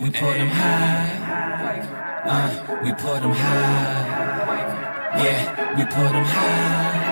We put them high. We put them high. Yeah, we put them high.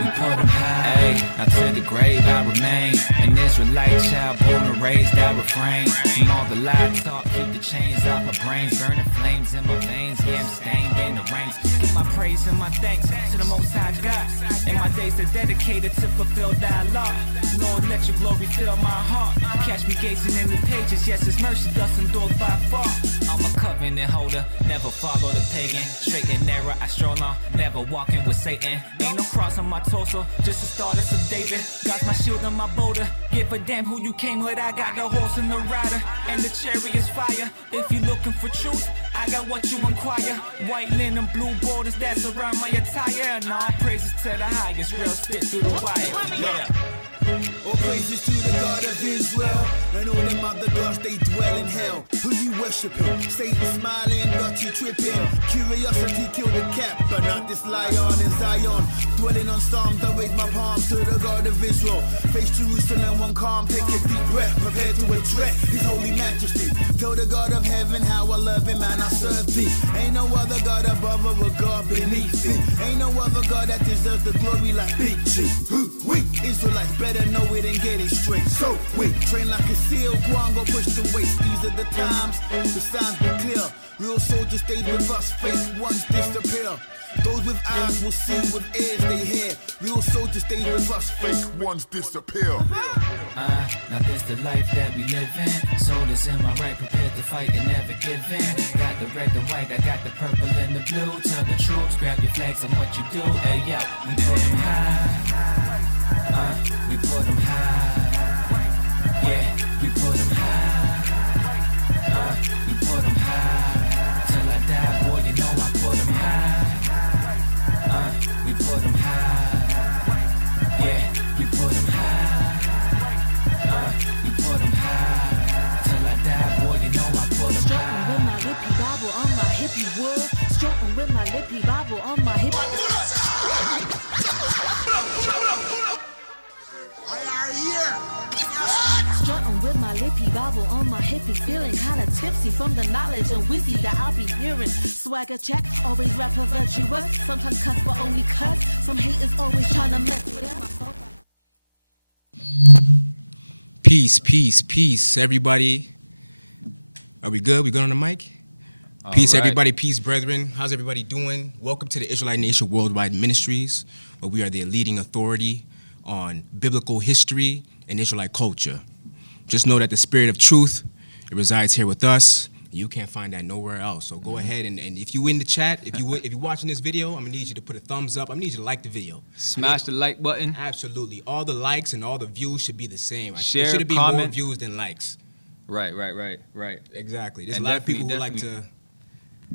We put them high. Hey, now to the grave I remain an Israelite child, born and raised. I refrain from all the lie talk. Keep the chains off my brains, burning flames in my veins. Yeah, I'm stained in the ranks. Give my praise and my thanks to the Most High God. And my days are dedicated to fulfill thy law. Lord, let your glory fill my heart. Catch me gazing in the pages. Yes, His mercy does endure by far. I'm a covenant holder, never follow the pagan. Straight and narrow, I stroll on, never walking with Satan. Ain't no cross on my torso, just the starters of David. God's my shield and my boulder. Give a damn who you came with. I got the horse and the rider, and the chariot's fire. If you looking for truth, I got what you inquire. White linen, blue borders that surround my attire. And all praises to the highest, real spit through the wire. Yeah. All praises to the God of Israel, and all them other gods, they dwell in hell. Who you worshiping? Satan smiling, got you tripping. Curiosity killed the cat, but not this lion in Zion. Dwelling on Psalms, I raise my palms to the God of Israel. Face Jerusalem, one calm, take a deep breath, prepared to address His holy majesty. Tell the God of heaven how I love Him and I serve Thee. Ain't no other God above or a God beneath Thee. Ain't no other God that deserves the glory like Big G. We Israelites better know it and get it straight. So we train like a seal, go on, go push the weights. These are the times, the signs be clear. Real soldiers stay with us, fake ones disappear. Those with eyes will see, with ears they hear. Real soldiers stay with us, fake ones disappear. Now this the life that we live in. Soldiers in my right, prepared to fight and never give in. Got the red, the white, I got the purple and the blue. Tell the troops, grab your flags and what you do. Hey, yeah, we put them high. We put them high. Yeah, we put them high. We put them high. Till I die, boy, you know I put them high. We put them high. Yeah, we put them high. We put them high. Till I die, boy, you know I put them high. Strutting with my lippy Bible on my hippie wood. Strutting with my lippy Bible on my hippie. Strutting with my lippy Bible on my hippie, feeling kinda tipsy from the knowledge and whiskey that I'll be hearing. Swagger check, always rapper virtuous. Sometimes cuss but only cuss. Some haters always trying to mess with it. Peace, everybody. Are we good? We good on the mic? Peace, right. Everybody. Peace, brethren. How's everybody doing? Welcome to the Israelite Nation Worldwide Ministries, where we are the leading authority on biblical history and Israelite culture. Just know that the spirit of truth, it resides here with us. You can't find that nowhere else. So go ahead and if you in the chat, if you're watching this video, I'm gonna need you to put a thumbs up. I need you to like the video. Smash the like button. Absolutely. All the likes and all the views should be the same. Share, there should be comment. more views than likes. Right. Exactly. There's And a lot of people who definitely.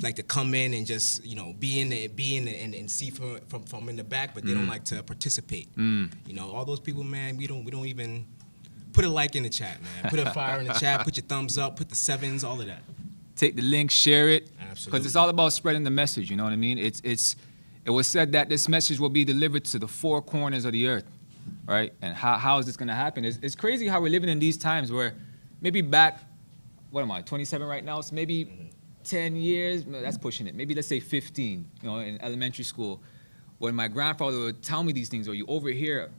like to come in and just be in and see from in the back, but they don't like to participate. All those people, man, we don't even put a like in the chat, man. Put a fire in the chat. Put your thumbs up. Put the sevens. All of that. Take the link, share it, Absolutely. because it's all about spreading the message. You know what I mean? It was said that this message will be delivered to the four corners of the earth, right? And how is this going to happen? It's crazy how we're living in these times where maybe back, what am I, 27 right now? So maybe 10 years, that's pushing it. Maybe let's say 15, in elementary school, when my grandfather would tell me these things, or you overhear,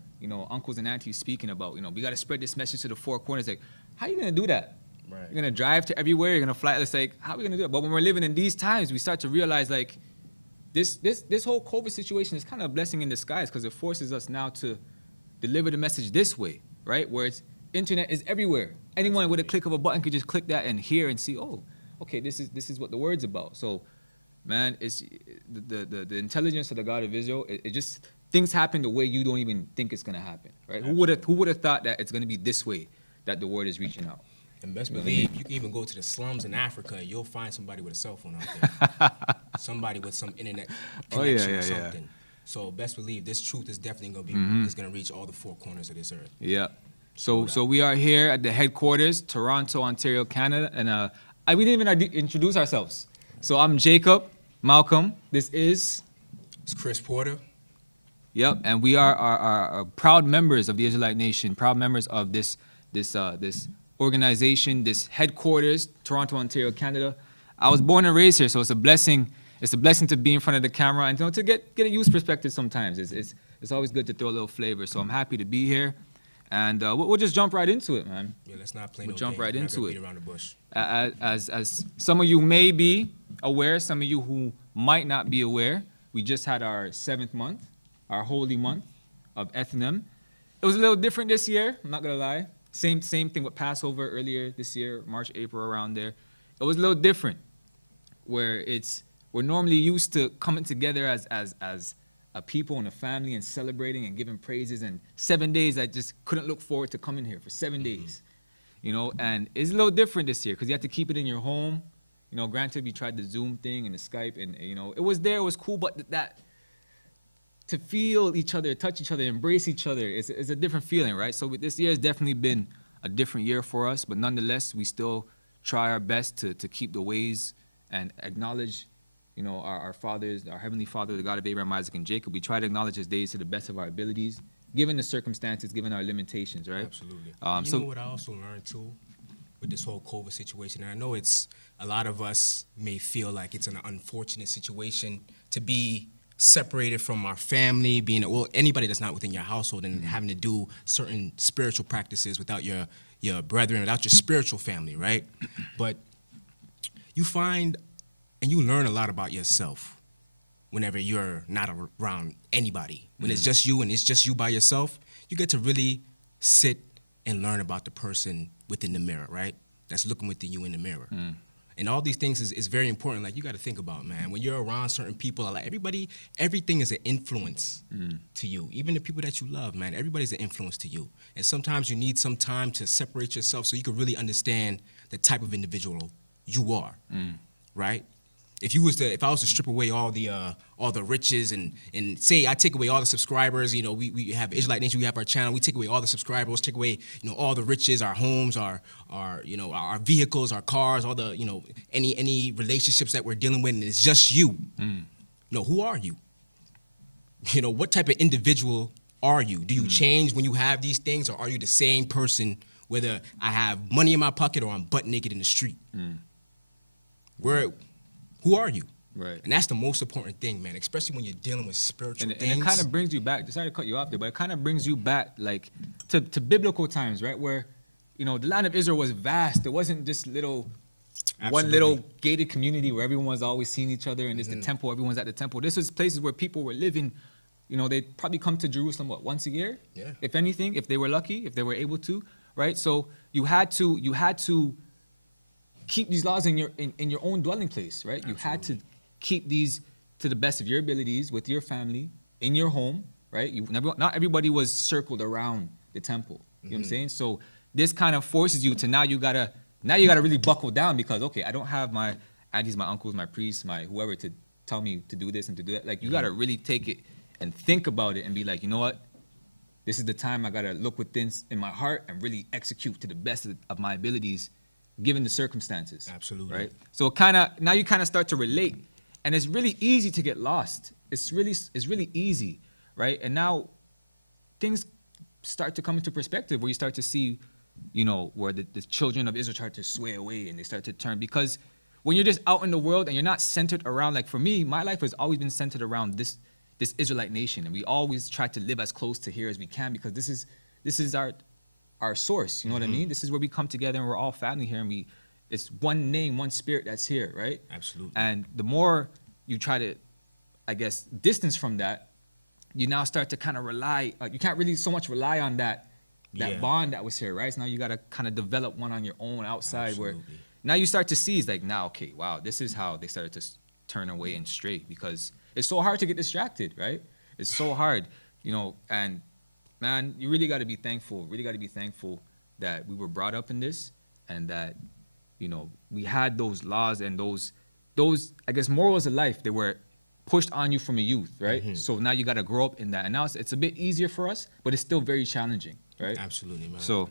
uncles and aunties speaking about, we got to spread this message to the four corners. Like, how are you going to do that? Right. You're going to drive to everywhere, you're going to fly. It's like, how are we going to do that? But when we're living in these times, we start to realize, like, this whole COVID situation is kind of a blessing in disguise, because it forces us now to deliver the message this way, right? Where it's internet is everywhere. Anyone with a click of a button could just click that and hear and see, oh, okay, this is what the word's about. So, man, it's the intelligence of the God of Israel. It just, things happen the way you don't even think it's gonna happen, right? Who would have thought that it's gonna be this way, that the word is reaching out? And best believe you can even go to the slums in Africa and you'll find somebody with a cell phone out there. Somebody with some internet connection or something. Yeah. So best believe this truth is definitely gonna be is gonna reach all the four corners of this earth. Yeah. So we are here at the headquarters, Toronto, Ontario, Canada, and we didn't even introduce ourselves. So I'm Jacob Malcolm. This is It's Chris Porter. Yep, and we are proud members of the Israelite nation, proud members of this organization, this headquarters, Toronto, Ontario, Canada. I was born and raised here, so it's a blessing. It's a blessing to be in front of the camera and to get a youth perspective sometimes. It's always good to throw a little flavor. So I'm happy to be here. And we'll just jump right into it, man. Yeah, let's not play We'll no jump games. right We're not into gonna it. beat around the bush. As some of you may be aware, some of you who might not be aware, we just had our 7th month, our holy month of Ethnem. It was a little different this year, I'm not gonna lie. Same thing with Passover earlier this year, March, April, around there. It was a little different, where we're normally used to coming together as a people and a family and celebrating and giving praises. And 7 days, I just couldn't look forward to coming here for 7 days, you know. And it's a little different this year because you have to keep it in your home. You know, granted, we tried the Zoom thing and the Skype, and you know, it was there, it was cool, but that to feel each other, touch each other, embrace each other, is a different feeling, right? So this year has definitely been a different year for us, but nonetheless, we still try our best to keep the ways and acknowledge, you know, our fathers, our Heavenly Father, the God of Abraham, Isaac, and Jacob. We try to acknowledge his days to the best of our abilities, given the circumstances, given our limitations, right? Absolutely. So You know what I also learned too with this whole COVID situation, and I know it's a lot of us may feel like it's an unfortunate situation to be separated from our family, being anybody that's not within your household and having to do certain spiritual practices without your brethren, without your spiritual family, right? But you find and you learn a lot about yourself whenever you're not around anybody. When it's just you and it's just you by yourself, you get to really sit and learn about the person within the mirror, right? That's looking within you in the mirror. And all these things is very important. Like, you got to think about, man, when you're around certain people, like everything is an influence to you. Even the people that you love, man, everybody's an influence to you. And sometimes you need some time to separate yourself so you can really understand the type of individual you are, right? If I was to strip away all the riches and say I take away all the subscribers, you know, we have Israelite Nation, we have our channel, we take away all the subscribers, take away, you know, all the riches, our homes, our you know, our vehicles, our cars, all the, you know, any relationships that we're dealing with, and it's just you. You know, who are you? You know, what type of individual are you? Do you change when you have these things, or are you the same person whether I have money in my pocket or I'm butt naked in the street? Who are you? Right. And that's the most important thing, man, especially when you're dealing with spiritual things. And it kind of brings you back, sorry to cut you off there, but it kind of brings you back, like, to biblical times, right? Where, you know, the land of Israel was vast. It wasn't just one little gated community where everyone was always seeing each other, and it's the temple, everyone's at the temple. This was places where people were living, you know, they'd probably come to Jerusalem, once a year? Yeah. If anything, if they were lucky, if they were able to, right? So you had to keep these laws in your own dwelling place, right? You had to keep these to the best of your abilities with your family in your home, right? Not everybody was circled around the temple. You know what I'm saying? So this kind of forces you to now you gotta really buckle down, because okay, I don't have my aunties, my uncles, my priests, my whoever to tell me to do this and to do that. Like, you gotta really take it and think about it and be like, you know what? This is the time I gotta look within in my heart and really execute to the best of my abilities, given the circumstances. Absolutely. Right? So now you kind of start to relate, and it's really easy to get lost. It's really easy, right? And now things start to come into perspective where you start to see, you know, where the children of Israel start to sway away and they start to turn, because when you're just out in the world and you're not centered around, like for me, my life has always been centered around this Israelite nation, and we always try to live as close to here as we can, because this is our source, you know what I mean? This is where we come together and we're all family here, and it's one name, one spirit that's here, right? Absolutely. And the more you try to, I guess, distance from that, you now start to kind of rely, you can't really so much rely on that bond that was here, right? So now you got to kind of develop one on your own outside. Absolutely. Where now you start to see, it's like, now, okay, wow, this is how they started to turn away and stray, because it's so hard to get distracted, right? It's so hard, you know, and man, you really got to be thankful, that we were brought up in this, and that, you know, we had those laws and those, I guess, morals of life that were pushed on you from a youth, right? So now you got to grow up in that. And now it's a bit easier for us, but it's still very challenging, right? Absolutely, man. So,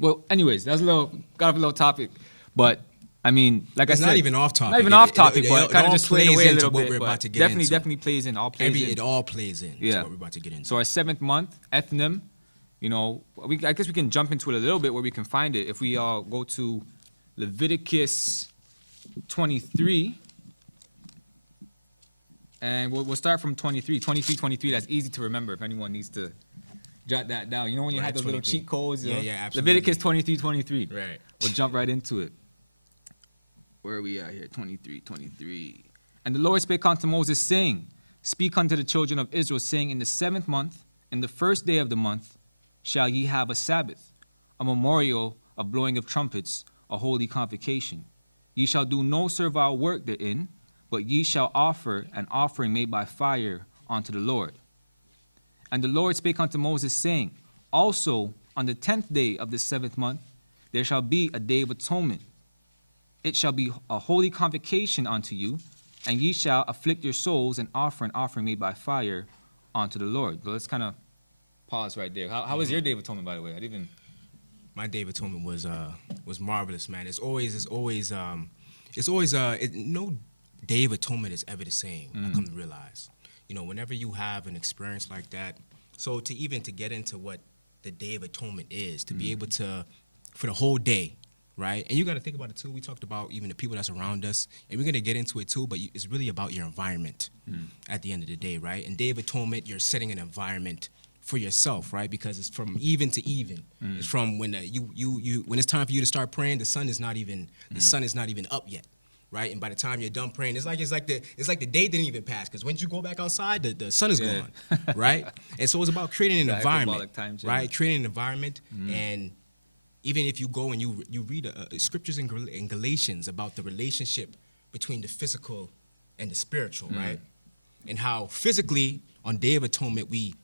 well, anyways, that's got off a little topic, but I mean, like I said, it's not even off topic. Not even off topic, but it kind of all just swayed plays away a into little what bit. we're but about to get definitely, into. definitely plays in. All plays in. It all plays in to Yeah. what we're about to get into. So our 7th month, Ethnem, I guess we can jump into it a little bit where we can find it. If we go to Leviticus 23, and we'll start from 23. 23, that's easy to remember if anyone needs to jot that down. You know when you had those little cheat codes? Yeah, absolutely. Leviticus 23. Right. We'll jump right into it. Where are we at here? 23. And the Lord spake unto Moses, saying, Speak unto the children of Israel, saying, In the 7th month, in the 1st day of the month, shall ye have a Sabbath, a memorial of blowing of trumpets, a holy convocation. Ye shall do no servile work therein, but ye shall offer an offering made by fire unto the Lord. And the Lord spake unto Moses, saying, Also on the 10th day of the 7th month, there shall be a day of atonement. It shall be a holy convocation unto you, and ye shall afflict your souls and offer an offering made by fire unto the Lord. So let's kind of pause right there. How was your Day of Atonement, by the way? My Day of Atonement was marvelous, man. No Day of Atonement is ever the same. I come to realize, whenever you have an experience like that. So to get into what the Day of Atonement is, to be able to, for the whole day, right? And you got to think about it too. We talked about even the people that's around us, and we're going to get into it too, but it's really about your environment at the end of the day, right? And Day of Atonement, you're setting an environment for yourself, right? Because it's from even to even. It's from when when it's time for you to start praying, the sun is not even up yet, right? And by the time you're done praying, it's like the day didn't even pass, because once you go back outside, the sun is gone, right? And so it's about creating an environment, right? Creating an environment. And even if you go and you read scriptures in Galatians about the relationship between the physical and the spiritual, right? And how physically on Day of Atonement we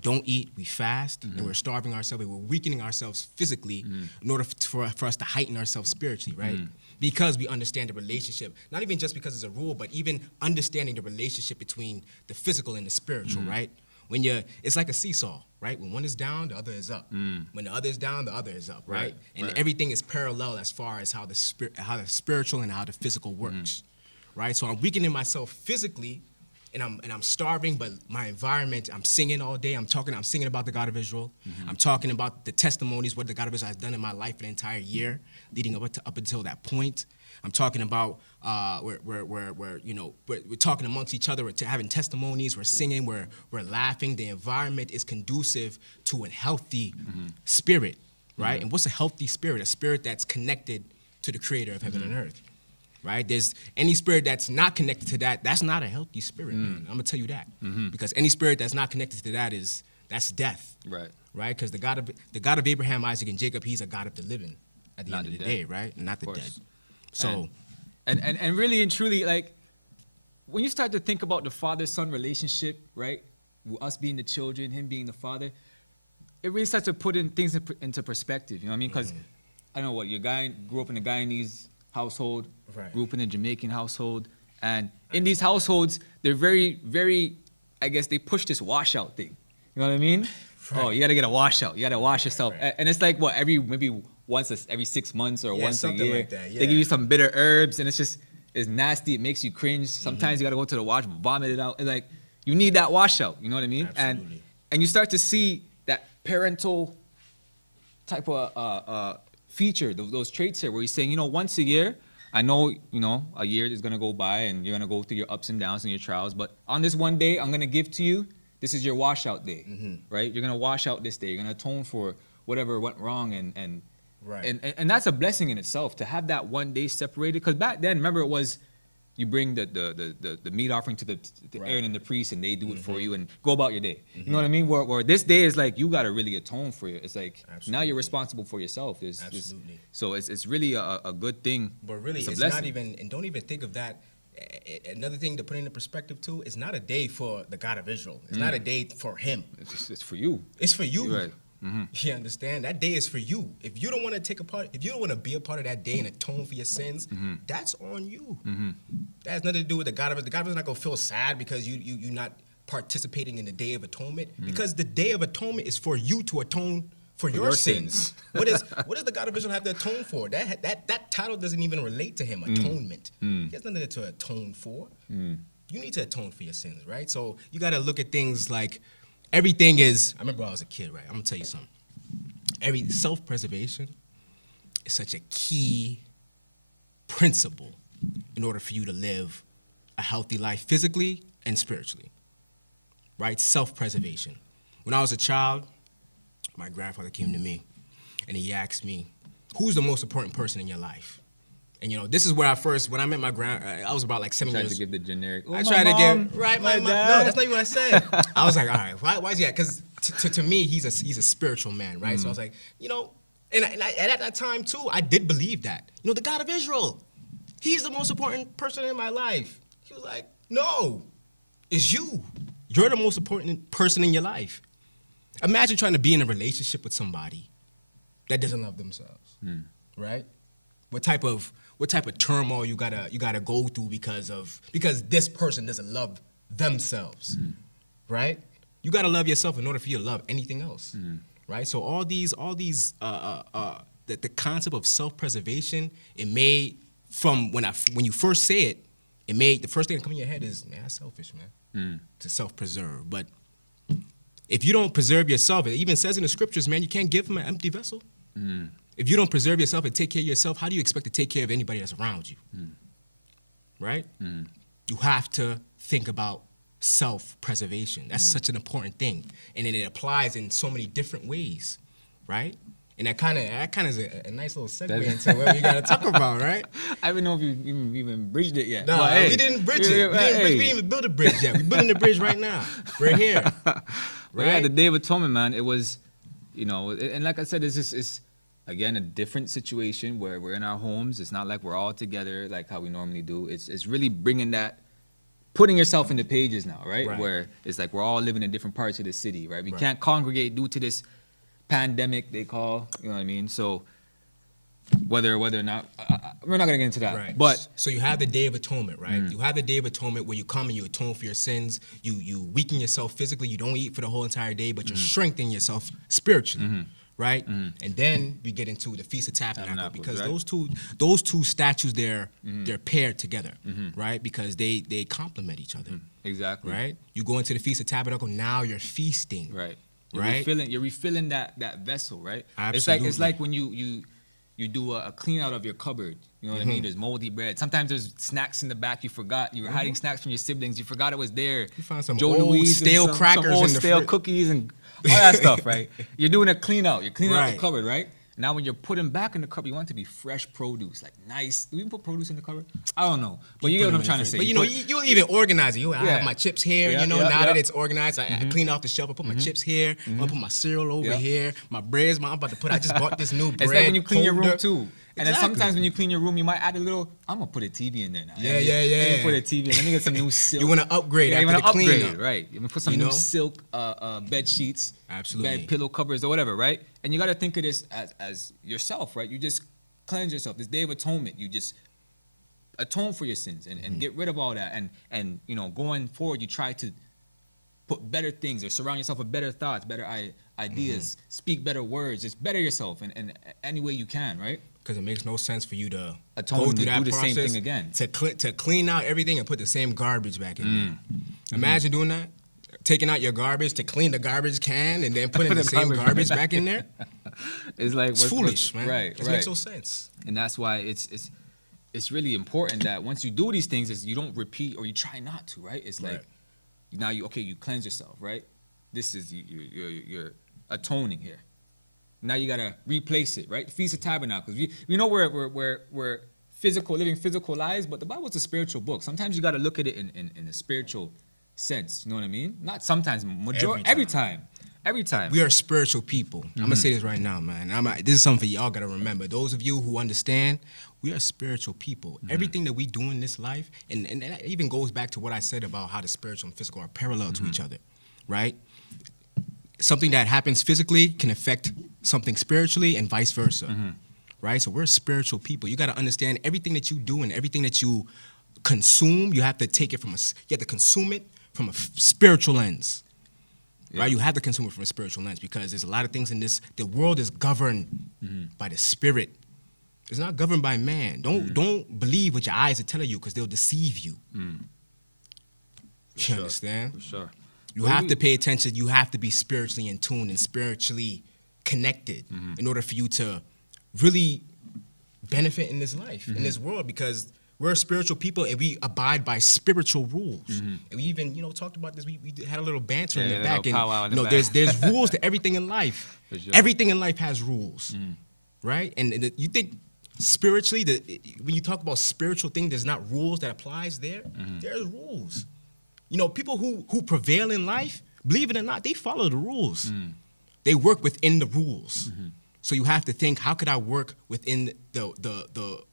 don't eat, we fast, and we're starving ourselves, we're weakening ourselves physically in order for us to heighten ourselves spiritually, right? Because we understand the relationship, not even just because it's a rule, but even understanding the relationship between the physical and the spiritual, right? It's like a seesaw, right? When one is down, the other is up. When the other is down, the other is up, right? And everything is parallel as far as how the spiritual and how the physical works, right? So I'm weakening myself physically, and I'm starving, but my environment, I'm singing all day. I'm singing about the God of Israel. I'm talking about the testimonies, what the God of Israel has done in my life for the entire year, leading up until that point. I'm talking about we're talking amongst each other, we're having testimonies, we're singing, we're laughing. The environment is conducive to a healthy spirit, right? And what's a healthy spirit? A spirit that's connected to the Creator of heaven and earth. Right? There's any spirit that's not connected to that, that's not a healthy spirit, man. I'm gonna tell you that. Because any spirit that's not connected to that's death. Right. Right? Because the God of Abraham, Isaac, and Jacob, he's a God of the living at the end of the day, right? Not the dead. So and really and truly, like, when you start to think about the father-son relationship, right? Us being the children, him being the father, it really starts to put things into perspective, you know what I mean? Because I don't know what, your guy grew up in a Guyanese household, grew up in a Jamaican household, and in these households, they're very, very, I guess they push this washout thing. You know what I mean? Oh, you gotta get a washout. You gotta wash yourself. And it's like, what, maybe once every 6 months or once a year. Like that, They give you some bitter herbs, and it's nasty. It makes you cringe. Sometimes you gotta go to the wash, vomit it out. And like, you need that washout. You know what I mean? Absolutely. And you start to see that parental type of feature, those traits here, where he's saying, once a year, I know, a year is gonna go by and you're gonna go through your ups and downs and your trials, but on this one day, I'm gonna give to you, this is your washout day, right? You're gonna wash out this day, you're gonna atone for whatever went wrong, and that's a blessing in itself, to have that one day separated, because back then, remember, it was, you bring the meat offering to Aaron and the priest, and they do it for you and go about your day. You know what I mean? Where this day is like, you got to really atone for it. It's like, now you're responsible for yourself. So it's really a good thing. But really, it's not even, and don't even think of that. Another thing to put into perspective too, it's not a day for the God of Israel. It's not a day for him. It's for you. It's for you. Right. You understand? That day is for you. If you don't want to take a part, if you don't want to be a part of that day and atone for your sins, that's on you. That has nothing to do with the God of it. The God is not going to feel sad because you're not participating in the Day of Atonement, because the Day of Atonement is for you to atone for your sins. What does the God of Israel have to atone for? That title doesn't even relate to him. Atonement. He has nothing to atone for. You need to atone for your sins, right? So you got to look at things like, everything is, I remember when I was a kid, right? I'm gonna tell you something. self-preservation is such a key principle in order for you to live a healthy life physically and spiritually, right? Self-preservation. When I was a child, my grandfather came to me and he asked me, who's the most important person in your life? And this is where when I met my I was about like 7 years. Tried to give the generic. I tried to give, right, my mom. No, that's not even what I said. I was like, all right, why is he that? Because to me, he's a spiritual man, right? So I was like, and at that time too, I did believe that. The God of Israel, he's the most important person in my life. He was like, no, it's you. You're the most important person in your life. Imagine trying to be in a relationship with somebody that doesn't love themselves, right? What type of turmoil you gotta go through because this person doesn't love themselves, right? You gotta love yourself in order for you to love anything else, right? So all these the concept of self-preservation, it made when you first say it, the first thing that comes in your head is, man, that's selfish, man, to self-preserve. But if you don't preserve yourself, it even says in the scriptures, man, you can't give him an empty vessel. If you don't preserve yourself and take care of yourself, how do you expect to take care of anybody that's around you? Right? You have to think about self-preservation. That's such an important thing. And then it applies in so many different ways, right? And that kind of is a nice little segue into what we got to talk about, right? I don't know if you even bridged it yet. No, we didn't bridge it. We didn't even build a bridge yet. We're building the bridge right now. Right here. Right? Yeah, the Day of Atonement, man, it was, and like I said, it's again, a different situation where we're in our homes. It's not like we're all together like how we normally do. It's really putting yourself in the pages now, right? Where it's like we're all living in different parts of the city, right? We can't congregate due to this pandemic they call, you know what I mean? So whether or not, we're not gonna get into that. Right. But so you have the Day of Atonement, right? You have the Day of Atonement where you come and you atone for your sins. You weaken yourself physically. You don't eat for the whole entire day, but you're strengthening yourself spiritually. Right, and then we get into the Feast of Tabernacle because those two statues they're paired together, right? Because they complement each other. Exactly. Right. You go into the Feast of Tabernacle, now you're feasting. Right. Right. You're refilling that vessel, right? Absolutely. It's like when you do a clean out of your cupboard. You know what I mean? There's moldy bread. Sometimes there's snacks in the back you forgot. You were hiding snacks from your siblings. You forgot it was there. You found some Joe old Louise stale some crackers old in the stale fridge. cookies and all that stuff, right? You're doing a clean out. You're cleaning out the Right. cupboard, right? Now when you're putting back in the cupboard, you want it to be fresh produce, like nice. Do we even put produce in the cupboard? I don't know. But you get what I'm trying to say. But you'll even organize it. I have my chips here, now that it's organized, I clean off the shelf, I put my chips here, I'm gonna put my cereal over here, my breads, I just bought this new bread It's like when you clean your room holder. too. And then sometimes when you clean your room, you might add a little, I'm gonna put a TV in there now. Yeah. Let me put a TV in. Let me get some new silk. You want to upgrade you after the cleanup. right. You put some new silk bed sheets, Absolutely. bed pillow covers or whatever, right? And you gotta think of this as yourself, right? You just cleanse yourself. This Day of Atonement, you just atone for your sins and get rid of all that. And going forward, you try to put better things or surround yourself with better thoughts, better ideas, speak better words, just better yourself in any way you can, right? Because it makes no sense for you to Atone go to through that do the process same thing again. to clean out everything and put the same garbage back in there. Imagine doing that, taking out your garbage to clean the garbage can and then putting the same garbage back in there. It's like It's foolish, man. Right, It makes no sense. And that's why it's really important that once you do these things, is you don't repeat or you try not to, right? It's like now you cleanse yourself, right? This is you're atoning here. Now you gotta replace it, right? The Feast of Tabernacles. We know we're living physical lives, but the Bible's a spiritual book. Sometimes you gotta look at it in a spiritual sense. You know what I mean? Not sometimes, every time. We are spiritual people. I'm gonna say this right now, man. This is something y'all gotta remember. Those of you who understand, we are spiritual people. Everything that we do in this life, and that even goes back to what I said about how the spiritual and physical are parallel to each other, right? Something that happens physically can affect something spiritually and vice versa, right? So we're spiritual people. You gotta understand everything that you do and everything that you consume, you have to take it you have to consume it from a spiritual lens. Right, you have to consume it from a spiritual lens because there's a lot of things in this. The world is governed by the Spirit. It's not governed by man. Don't believe what your eyes are telling you because they'll deceive you. You understand? For sure. You have to pay attention. You have to be spiritually in tune and spiritually connected in order for you to really benefit in this life, in this world, because we're a spiritual people and we abide by spiritual rules. And we even, talked about this. We had a little banter in the back. And, there's rules to everything in life. Sure. Everything in life has rules, right? And you think spiritually, when you talk about spiritual thing, there's not rules that applies there. There's rules. People who prevail in life, believe it or not, they follow the rules. They work within the rules. So you have to think, how could I work within the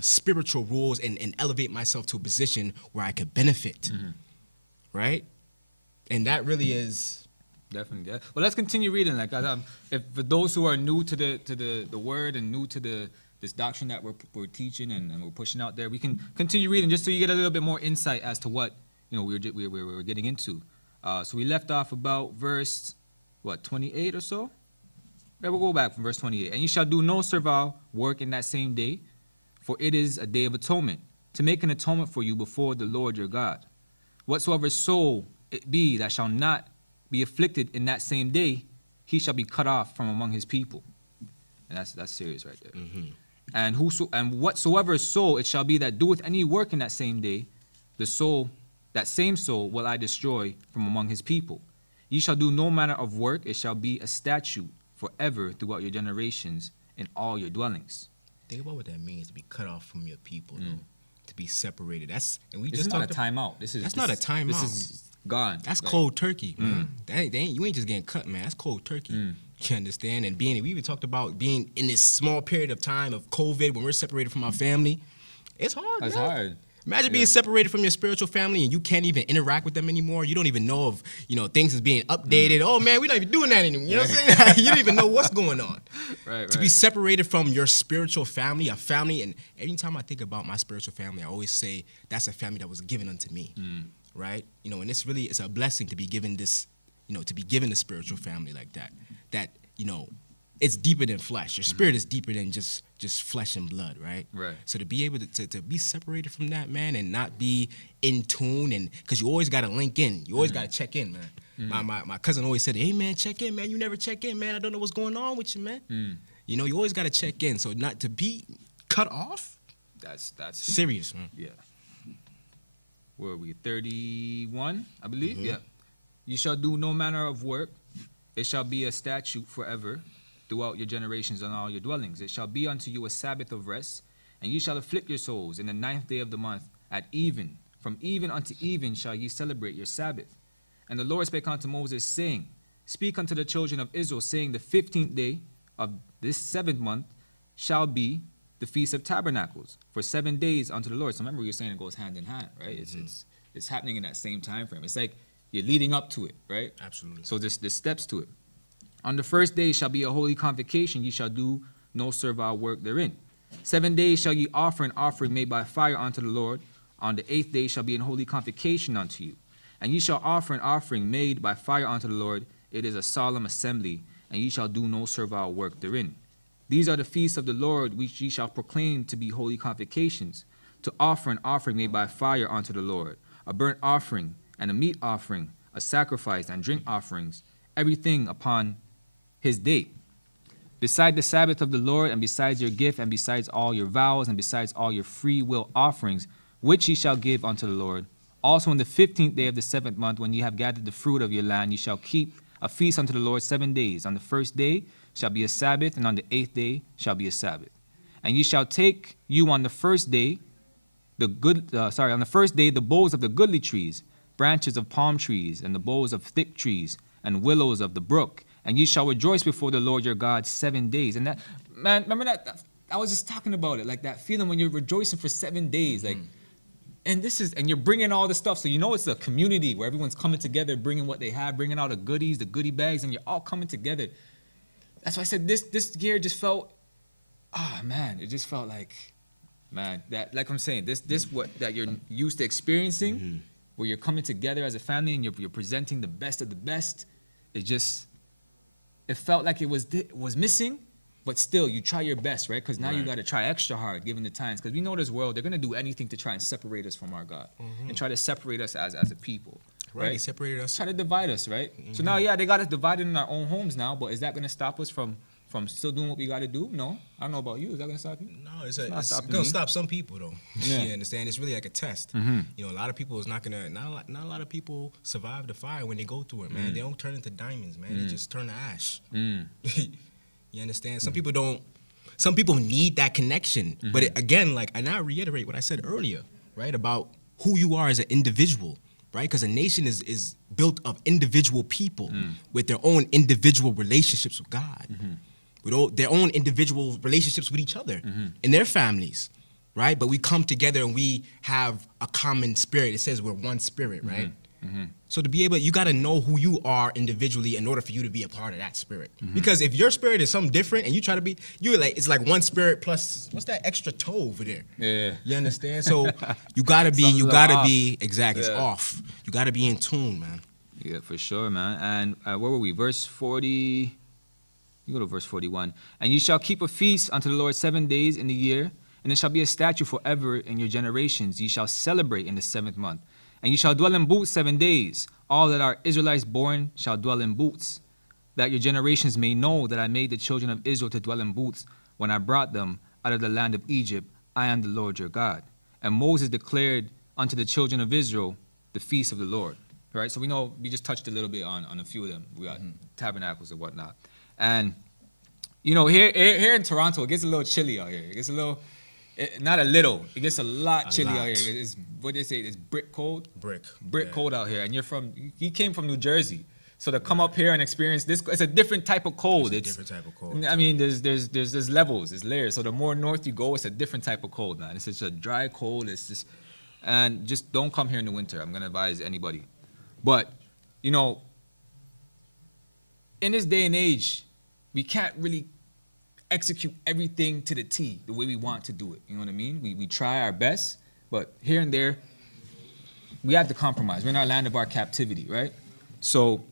spiritual rules and elevate myself to a position where I could benefit, right? And that really is... Definitely. Yeah. Well, let's continue reading. Like, if for those who are new to the word and new to this doctrine that we're teaching and we're pushing out there, we can continue reading just so you get a little bit more insight as to what we're getting into. So we left off about verse 28 or so. Yeah, we'll go back from verse 28. And you shall do no servile work in that same day, for it is a day of atonement, to make an atonement for you before the Lord your God. Whatsoever soul it be that shall not be afflicted in that same day, he shall be cut off from among his people. And that's serious right there. And whatsoever soul it shall be that doeth any work in that same day, that same soul will I destroy from among his people. Ye shall do no manner of work, it shall be a statute forever throughout your generations in all your dwellings. Think about what that means, to be cut off from your people, though. To be separated. This is not a timeout. That's not a timeout. This is gone. That's cold turkey, man. You ain't just getting cut, man. That's cold turkey. You understand? And we even talked about being in this small period of time of COVID when we're separated from our family. It's hard, That's man. hard. Imagine being separated from your spiritual family and you can't even interact with them anymore. You don't even know of, things is being updated. Oh, man, we're not even doing that anymore. You know what I'm saying? You don't even know what's going on. Right. To be separated from your spiritual family, a family, and anytime I think about my spiritual family, I always say that's a family that was given unto me, right? And it's a blessing to be given this, to be given a spiritual family like that, it's deeper than flesh. Your spirit is deeper than just flesh and blood, right? Right. So to be able to be separated from that, man, and not be in tune, and because you always got to link in. You always got to check in, man. My cousin always said, hey, man, check in, man. You never check in, man. I don't know what's going on with you, man. You always got to check in. So not to be cut off, that's serious, man. Yeah. Where are we? 31, I believe? Yeah. You shall do no manner of work. It shall be a statute forever throughout your generations on all your dwellings. It shall be unto you a Sabbath of rest, and ye shall afflict your souls in the 9th day of the month at even. From even unto even shall ye celebrate your Sabbath. And the Lord spake unto Moses, saying, Speak unto the children of Israel, saying, The 15th day of this 7th month shall be the Feast of Tabernacles, for 7 days unto the Lord. So remember, you're saying it goes hand in hand, right? It's happening in that same time frame. It's like you're leading up to it, right? Absolutely. So there's steps to it. On the first day shall be a holy convocation. Ye shall do no servile work therein. 7 days shall ye offer an offering made by fire unto the Lord. On the 8th day shall be an holy convocation unto you. And ye shall offer an offering made by fire unto the Lord. It is a solemn assembly, and ye shall do no servile work therein. These are the feasts of the Lord, which ye shall proclaim to be holy convocations, to offer an offering made by fire unto the Lord, a burnt offering and a meat offering, a sacrifice and drink offerings, everything upon his day. Beside the Sabbath of the Lord, and besides your gift, and besides all your vows, and besides all your free will offerings, which ye shall give unto the Lord. Also on the 15th day of the 7th month, when ye have gathered the fruit of your land, ye shall keep a feast unto the Lord 7 days. On the first day shall be a Sabbath, and on the 8th day shall be a Sabbath. And ye shall take you on the first day the boughs of the goodly trees, branches of palm trees, and the boughs of thick trees, and willows of the brook, and ye shall rejoice before the Lord your God 7 days. And that, man, remember that? I was just talking about it, like that feeling when you're rejoicing for 7 days, like, and you're bringing all the stuff. So it's a community where everyone's coming together, bringing what they have, bringing all the goodies, the goodie bags, and you're all coming together. That's why I said this year just felt, it just felt like, man, that, like I'm saying, this what that you're used to experiencing, where you're coming together as a family and you're presenting the best of the best. It felt like it was missing, but still you try your best, right? Because now you got to try extra hard given the times, because we know this world, they're going to do anything to try and separate us from our God and try to separate us as a people. Right. They separated us. Try to divide us, right? So now, yeah, they got us divided in our own homes now, but is that going to stop us from still doing what we got to do? No. I don't know about you. Is that going to stop you? No, it's not stopping going me. to stop some people, though. Yeah. You understand? It's really like a test. You know, a lot of people is not a lot of people survive the fire when they go through it, man. They don't turn into diamonds, man. They just turn to ash. You understand? Some people don't. Some people need that connection. But again, like, and I reiterate what I said earlier, right, about who you are as an individual, right? Because a nation is built of individual people with their own individual relationships with God, with their own individual relationships with each other and their families, right? But we come together and we have a common spirit. It says we're one spirit, right? So to be able, you got to know who you are individually in order for you to be a part of that spirit. Because if your spirit is something different and you try to be, you're like, it's like one spirit plus, what's that extra toe over there? Yeah. You understand? So you got to be, exactly, it's off. You got to be in tune, man. Yeah, for sure, man. And where were we? Verse 40, you go to verse 41. And you shall keep a feast unto the Lord 7 days in the year, and it shall be a statute forever in your generations. Ye shall celebrate in the 7th month. And you shall dwell in booths 7 days. All that are Israelites born shall dwell in booths, that your generations may know that I made the children of Israel to dwell in booths when I brought them out of the land of Egypt. I am the Lord your God. And Moses declared unto the children of Israel the feast of the Lord. Right? So we know, we just touched a little bit on a few of them. We got tabernacles and whatnot. And, you know, here in Toronto, it gets a little chilly out here. It gets a little... not a little. It gets a lot chilly out here. It's what they say. It's brick cold. Brick cold out here. And you came from New Jersey, so to come up here and experience this, it's a different type of cold. It's a different type of cold. I mean, there's levels, there's layers. So the more north you go, it's a different type of cold, man. It's just a dry cold. It's just, and just don't come here in the winter. I'm gonna advise anybody. But you know, in this day and age, we can't really execute everything to the T the way we want to do it. You know what I mean? We try our best, but here and there, we have to compromise. We're in our land of our captivity, right? So,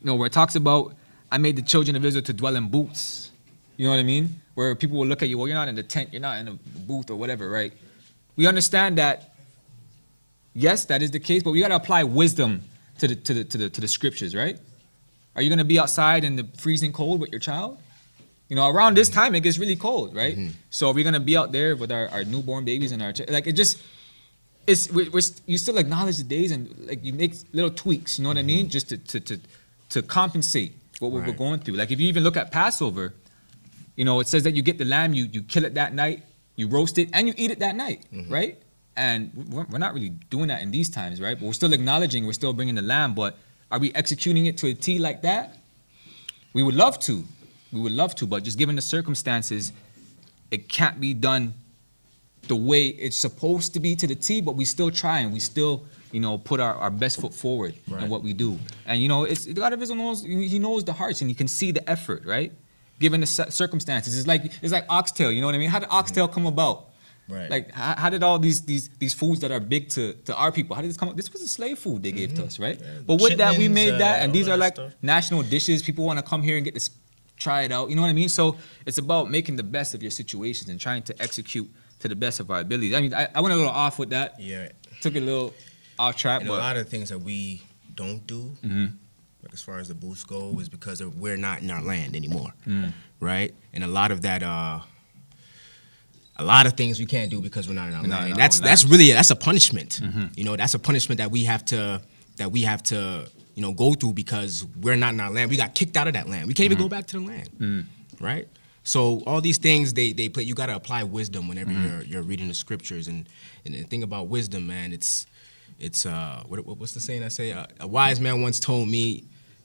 you know, where it talks about, I made the children of Israel to dwell in booths. You know what I mean? Where people will look at you, well, you're not in the tent, you're not in a booth or whatever, right? We understand that, yes, that is the case, but we got to apply wisdom to the scriptures, right? Are you going to be outside in the freezing cold with your child? You know, around this time, it gets really cold, right? So we're going to be out there with our newborn babies and like, it just, you still acknowledge the days and like you make little tweaks, you know what I mean? Just to compensate what we're going through. Like if you even look at Passover, you know, it says that you get the lamb, you kill it that night, you roast it, and you eat it that night, right? And we're not really doing that in these times, right? But we're still acknowledging, we're still bringing the lamb, but are we executing it to a T like that? We would love to. We would love to, but just given the circumstances, it can't be done the way it's supposed to be to the T, but we still try and we still, you know, put our best foot forward in what we do. And, you know, God of Israel knows, he knows the hearts and he can see the effort, right? Given the circumstances. It's like oxtail, you know what I mean? How did oxtail come about? Right. Like, how did all these foods that are big to our people, how did this come up? This was a slave food they gave to us, right? Yeah, but with that, we chitlins, made that, and these all are that like stuff. national dishes. People want to come here and get this, try it out, you know what I mean? So it's about making the best of your situations and trying to execute to the best of our abilities. I mean, I went a little off with that. Yeah. Took it a little off track, And but a lot of things that we don't do, like as far as the booths go, is because we're not in our land anymore, right? And a lot of that, a lot of things we can't do because we're not in our land. And that's a punishment. You know, that's a punishment that we have to, you know, go through because we're not in our land. We got kicked out of that land. We can't even go back to the land, right? So all these things they play. You got to apply wisdom whenever you're reading the scriptures. And the thing about wisdom, man, it's what's the saying I say? A wise man once told me,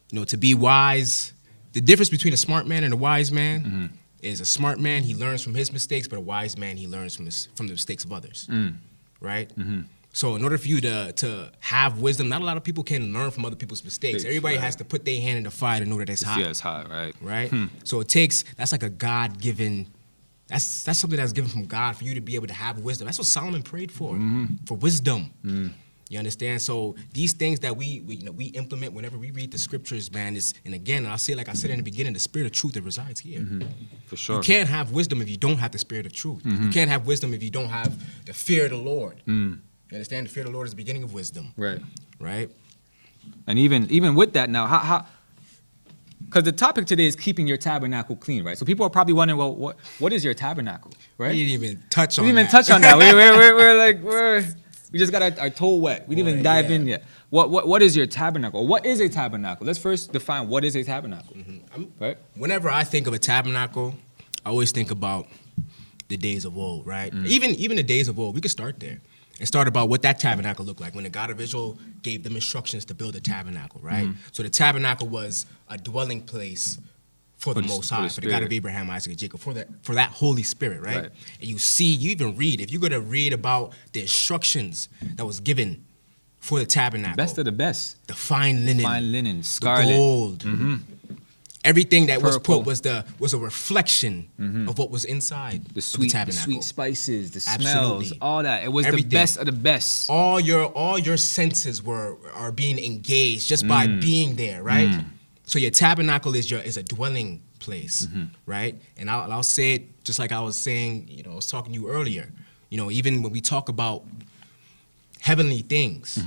you know, to be wise, the difference between a smart man and a wise man is a smart man, he learns from his mistakes, but a wise man, he learns from the mistakes of others, right? So in order for you to have wisdom, not a lot of people can learn from other people's mistakes. Everybody has to put their hand in the fire to know that it's hot. yeah, it's hot, right? Right? So that's like a God-given, that's something that's given from God for you to be able to have wisdom. That's what Solomon prayed for wisdom. You understand? So these things that we implement whenever we read the scriptures, man, and again, I'll say like I said in the beginning, the spirit of truth that resides here. For sure. You can't have wisdom if you don't have the spirit of truth. You can't have wisdom if you don't have the fear of the Lord. You understand? The fear of the Lord is the beginning of wisdom. Right. Right? And even with that now, how because the topic today is keeping your tabernacle clean, right? So people are probably wondering, well, what is your tabernacle, right? We didn't even touch on We didn't even that. touch on that. We just got our toe wet. We didn't even dive in yet. What is your tabernacle? What is a tabernacle? Let's first define what is a tabernacle, right? Whenever I think of a tabernacle, I always think about the days of old, right? Even the days of old, we could start there and start about what that tabernacle looked like when the God of Israel gave them instructions to build a tabernacle, right? So the tabernacle was a dwelling place for the Most High, for the God of Abraham, Isaac, and Jacob, for that Holy Spirit, right? And you even read, if you're going to read about the instructions that was given for the tabernacle. Best of the best. The fine linen. Scarlet. The gold. Everything that was Purple. put was a reflection of what was inside The the sweet tabernacle. spices, the Absolutely. smells, all that. It was Everything. the best of the best. All your senses are being engaged just by being there, right? So your tabernacle is a dwelling place, right? And I'll say it just like I was saying, I was talking to you earlier. Even when we talk about heavenly things,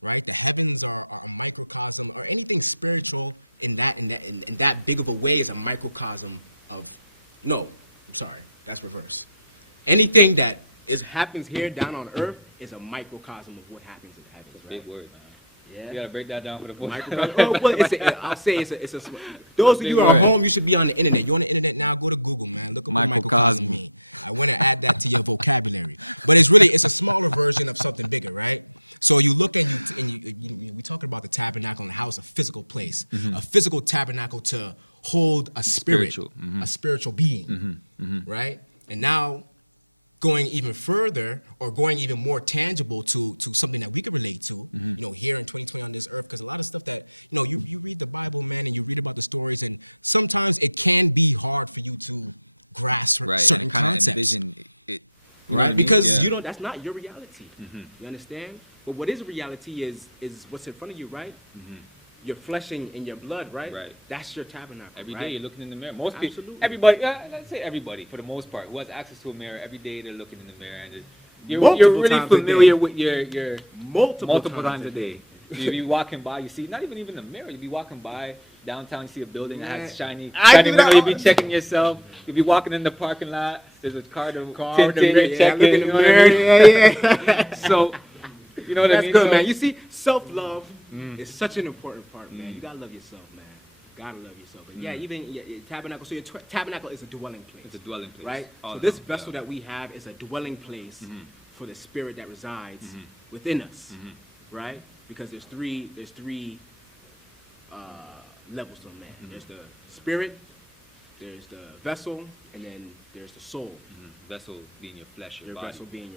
right? The heavens are a microcosm, or anything spiritual in that big of a way is a microcosm of. No, I'm sorry, that's reverse. Anything that happens here down on earth is a microcosm of what happens in heaven. Big word, man. Yeah. You gotta break that down for the boys. I'll say it's a. Those of you who are home, you should be on the internet. You're on the internet now. Go to Google, man. Look up what Microcosm. microcosm mean. I want to add that to your vocabulary. But it's a smaller version of something bigger, right? So you look and we talking about the tabernacle in the house, a physical place, a physical tabernacle to hold a spirit, a spiritual being, right? And now, going even further or going even more tangible to something that we can relate to, here in 2020 on this earth, because a lot of stuff that, you read the Bible, man, and you read about the stories, and sometimes it can be hard for you to grasp certain and kind concepts. of envision it, right? Because that's not your reality. You understand? But what is reality is what's in front of you, right? Your flesh and your blood, right? Right. That's your tabernacle. Every day right? you're looking in the mirror. Most people, Absolutely. everybody, let's say everybody, for the most part, who has access to a mirror, every day they're looking in the mirror and you're Multiple really times a familiar day. with your Multiple times a day. You be walking by, you see, not even the mirror, you be walking by downtown, you see a building that has shiny window, you be checking yourself. You be walking in the parking lot, there's a car to tint in, you're checking, look in the you know what I mirror. mean? So, you know what I That's mean? good, So- man. You see, self-love is such an important part, man. You gotta love yourself, man. Gotta love yourself. And tabernacle. So your tabernacle is a dwelling place. It's a dwelling place. right? All So the this time, vessel yeah. that we have is a dwelling place for the spirit that resides within us, right? Because there's three levels of man. There's the spirit, there's the vessel, and then there's the soul. Vessel being your flesh, your Your body. vessel being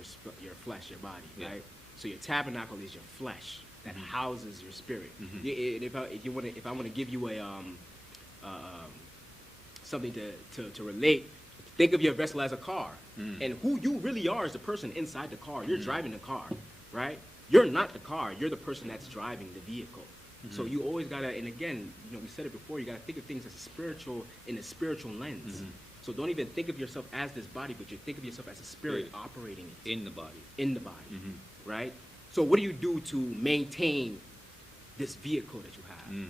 your flesh, your body, Yeah. right? So your tabernacle is your flesh that houses your spirit. If I want to give you something to relate, think of your vessel as a car, and who you really are is the person inside the car. You're driving the car, right? You're not the car. You're the person that's driving the vehicle. So you always gotta, and again, we said it before. You gotta think of things as spiritual in a spiritual lens. So don't even think of yourself as this body, but you think of yourself as a spirit Right. operating In the body. in the body, right? So what do you do to maintain this vehicle that you have,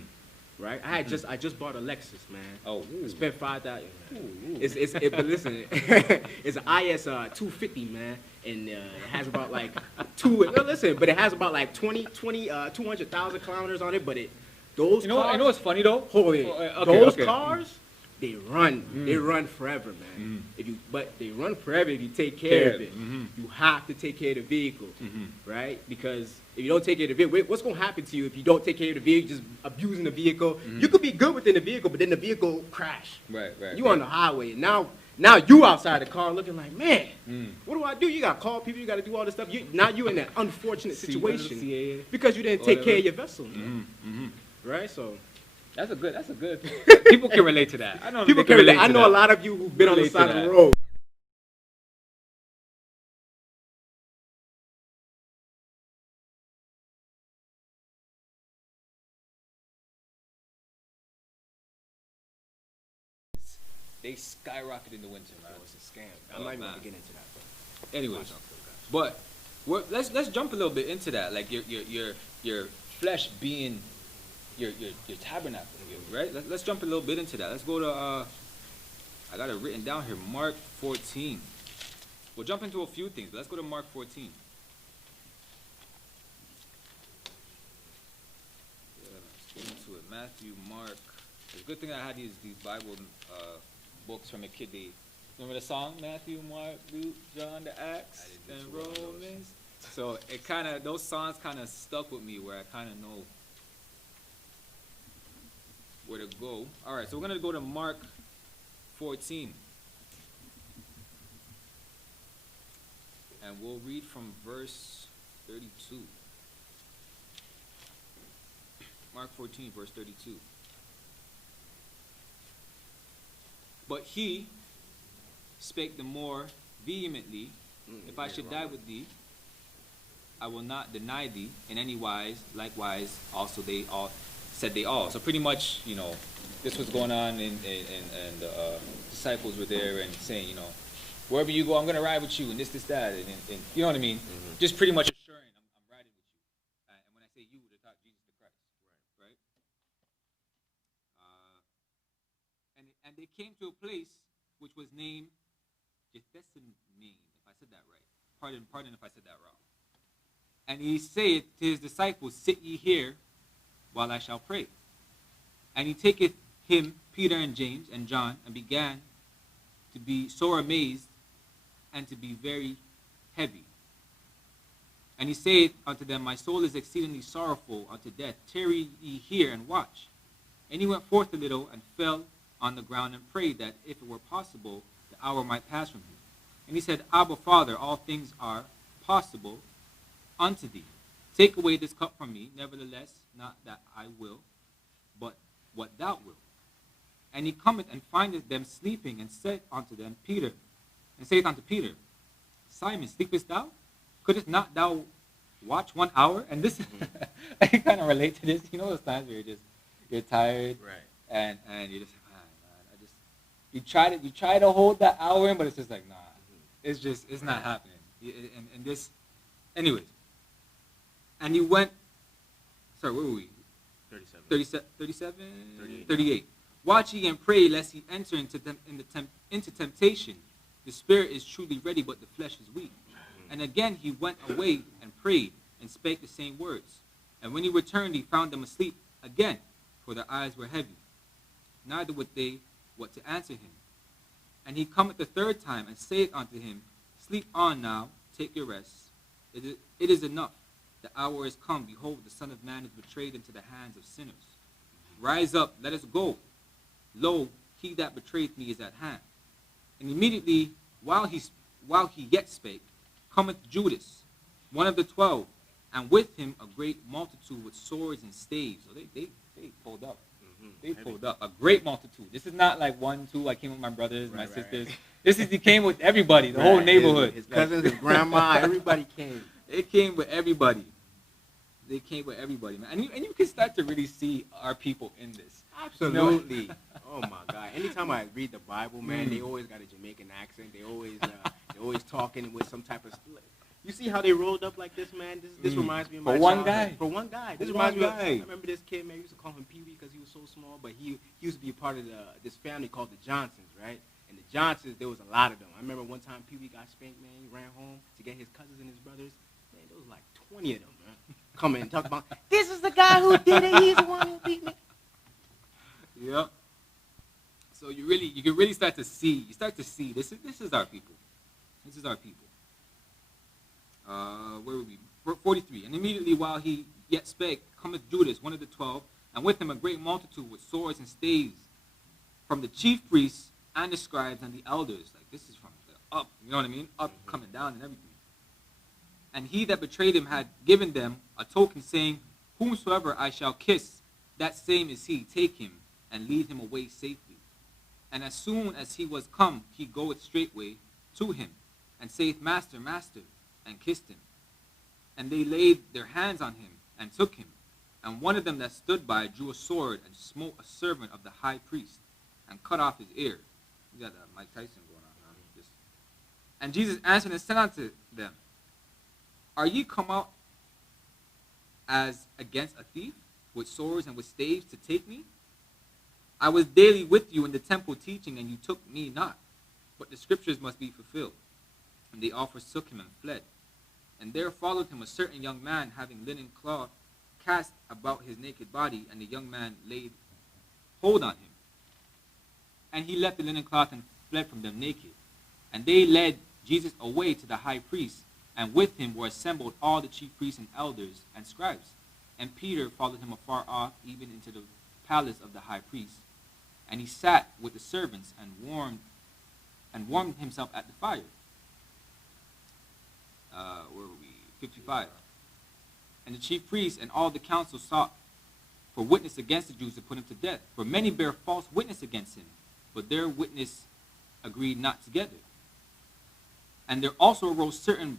right? I just bought a Lexus, man. Oh, I spent $5,000. But listen, it's an IS 250, man, and it has about like but it has about like 200,000 kilometers on it. But those You know cars, what's funny though? hold it. Okay, Those okay. cars, they run forever, man. But they run forever if you take care of it. You have to take care of the vehicle, right? Because if you don't take care of the vehicle, what's going to happen to you if you don't take care of the vehicle, just abusing the vehicle? You could be good within the vehicle, but then the vehicle crash. Right. You on the highway. Now you outside the car looking like, man, what do I do? You got to call people. You got to do all this stuff. Now you in that unfortunate situation CAA. because you didn't take care of your vessel, man. Right? So That's a good. People can relate to that. I know people can relate. I know a lot of you who've been on the Relate to side of that. the road. They skyrocketed in the winter, man. It's a scam. I'm not even man. going to get into that, bro. Anyways, but let's jump a little bit into that. Like your flesh being your tabernacle, right? Let's jump a little bit into that. Let's go to I got it written down here, Mark 14. We'll jump into a few things, but let's go to Mark 14. Yeah, let's get into it. Matthew, Mark. It's a good thing I had these Bible books from a kid. Remember the song, Matthew, Mark, Luke, John, the Acts, and Romans? So it kind of, those songs kind of stuck with me where I kind of know where to go. All right, so we're going to go to Mark 14. And we'll read from verse 32. Mark 14, verse 32. But he spake the more vehemently, if I should die with thee, I will not deny thee in any wise. Likewise, also they all said they all. So pretty much, you know, this was going on, and the disciples were there and saying, you know, wherever you go, I'm going to ride with you, and this, that, and you know what I mean? Mm-hmm. Just pretty much assuring, I'm riding with you. And when I say you, they're talking Jesus the Christ, right? And they came to a place which was named Gethsemane, if I said that right. Pardon if I said that wrong. And he saith to his disciples, sit ye here while I shall pray. And he taketh him, Peter and James and John, and began to be sore amazed and to be very heavy. And he saith unto them, my soul is exceedingly sorrowful unto death. Tarry ye here and watch. And he went forth a little and fell on the ground and prayed that if it were possible, the hour might pass from him. And he said, Abba, Father, all things are possible unto thee. Take away this cup from me. Nevertheless, not that I will, but what thou wilt. And he cometh and findeth them sleeping, and saith unto Peter, Simon, sleepest thou? Couldst not thou watch 1 hour? And this, I can kind of relate to this. You know those times where you're tired, right? And you're just, you try to hold that hour in, but it's just like, nah, it's not happening. And this, anyways. And he went, sorry, where were we? 37? 38. Watch ye and pray, lest ye enter into temptation. The spirit is truly ready, but the flesh is weak. And again he went away and prayed, and spake the same words. And when he returned, he found them asleep again, for their eyes were heavy. Neither would they what to answer him. And he cometh the third time, and saith unto him, sleep on now, take your rest. It is enough. The hour is come. Behold, the Son of Man is betrayed into the hands of sinners. Rise up, let us go. Lo, he that betrayed me is at hand. And immediately, while he yet spake, cometh Judas, one of the 12, and with him a great multitude with swords and staves. So they pulled up. They pulled up. A great multitude. This is not like 1, 2, I came with my brothers, my sisters. This is, he came with everybody, the whole neighborhood. His cousins, his grandma, everybody came. It came with everybody. They came with everybody, man. And you can start to really see our people in this. Absolutely. You know? Oh my God. Anytime I read the Bible, man, they always got a Jamaican accent. They always talking with some type of. You see how they rolled up like this, man? This reminds me of my childhood. For one guy. This reminds me of, I remember this kid, man, we used to call him Pee-wee because he was so small, but he used to be a part of this family called the Johnsons, right? And the Johnsons, there was a lot of them. I remember one time Pee-wee got spanked, man. He ran home to get his cousins and his brothers. Man, there was like 20 of them, man. Come in and talk about, this is the guy who did it. He's the one who beat me. Yeah. So you can really start to see. You start to see this is our people. This is our people. Where were we? 43. And immediately while he yet spake, cometh Judas, one of the 12, and with him a great multitude with swords and staves, from the chief priests and the scribes and the elders. Like this is from the up, you know what I mean? Up, coming down and everything. And he that betrayed him had given them a token, saying, whomsoever I shall kiss, that same is he. Take him and lead him away safely. And as soon as he was come, he goeth straightway to him, and saith, Master, Master, and kissed him. And they laid their hands on him, and took him. And one of them that stood by drew a sword, and smote a servant of the high priest, and cut off his ear. We got Mike Tyson going on. And Jesus answered and said unto them, Are ye come out as against a thief, with swords and with staves to take me? I was daily with you in the temple teaching, and you took me not. But the scriptures must be fulfilled. And they all forsook him and fled. And there followed him a certain young man, having linen cloth cast about his naked body, and the young man laid hold on him. And he left the linen cloth and fled from them naked. And they led Jesus away to the high priest, and with him were assembled all the chief priests and elders and scribes. And Peter followed him afar off, even into the palace of the high priest. And he sat with the servants and warmed himself at the fire. Where were we? 55. And the chief priests and all the council sought for witness against the Jews to put him to death. For many bare false witness against him, but their witness agreed not together. And there also arose certain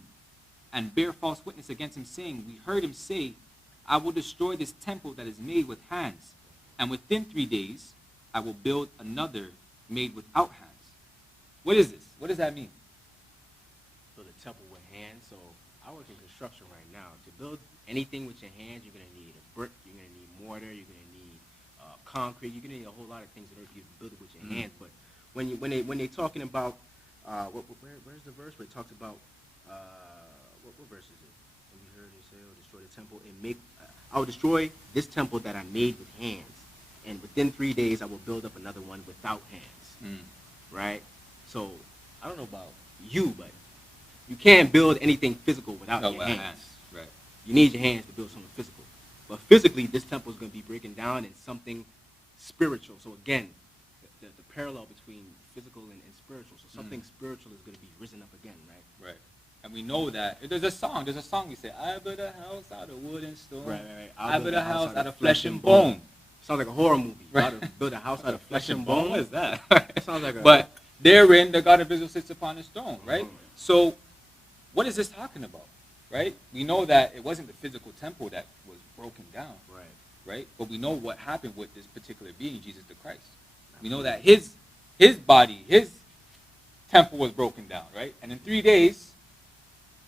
and bare false witness against him, saying, We heard him say, I will destroy this temple that is made with hands, and within 3 days I will build another made without hands. What is this? What does that mean? Build a temple with hands. So I work in construction right now. To build anything with your hands, you're going to need a brick, you're going to need mortar, you're going to need concrete, you're going to need a whole lot of things in order for you to build it with your hands. But when they're talking about, where's the verse where it talks about, what verse is it? When you heard it say, I'll destroy the temple and I will destroy this temple that I made with hands. And within 3 days, I will build up another one without hands. Right? So, I don't know about you, but you can't build anything physical without your hands. Right. You need your hands to build something physical. But physically, this temple is going to be breaking down in something spiritual. So again, the parallel between physical and spiritual. So something spiritual is going to be risen up again, right? Right. And we know that. There's a song we say, I build a house out of wood and stone. Right. I build a house out of flesh and bone. Sounds like a horror movie. Right. Build a house out of flesh and bone. What is that? Sounds like a... But therein, the God of Israel sits upon his throne, right? So, what is this talking about, right? We know that it wasn't the physical temple that was broken down, right? But we know what happened with this particular being, Jesus the Christ. We know that his body, his temple was broken down, right? And in 3 days,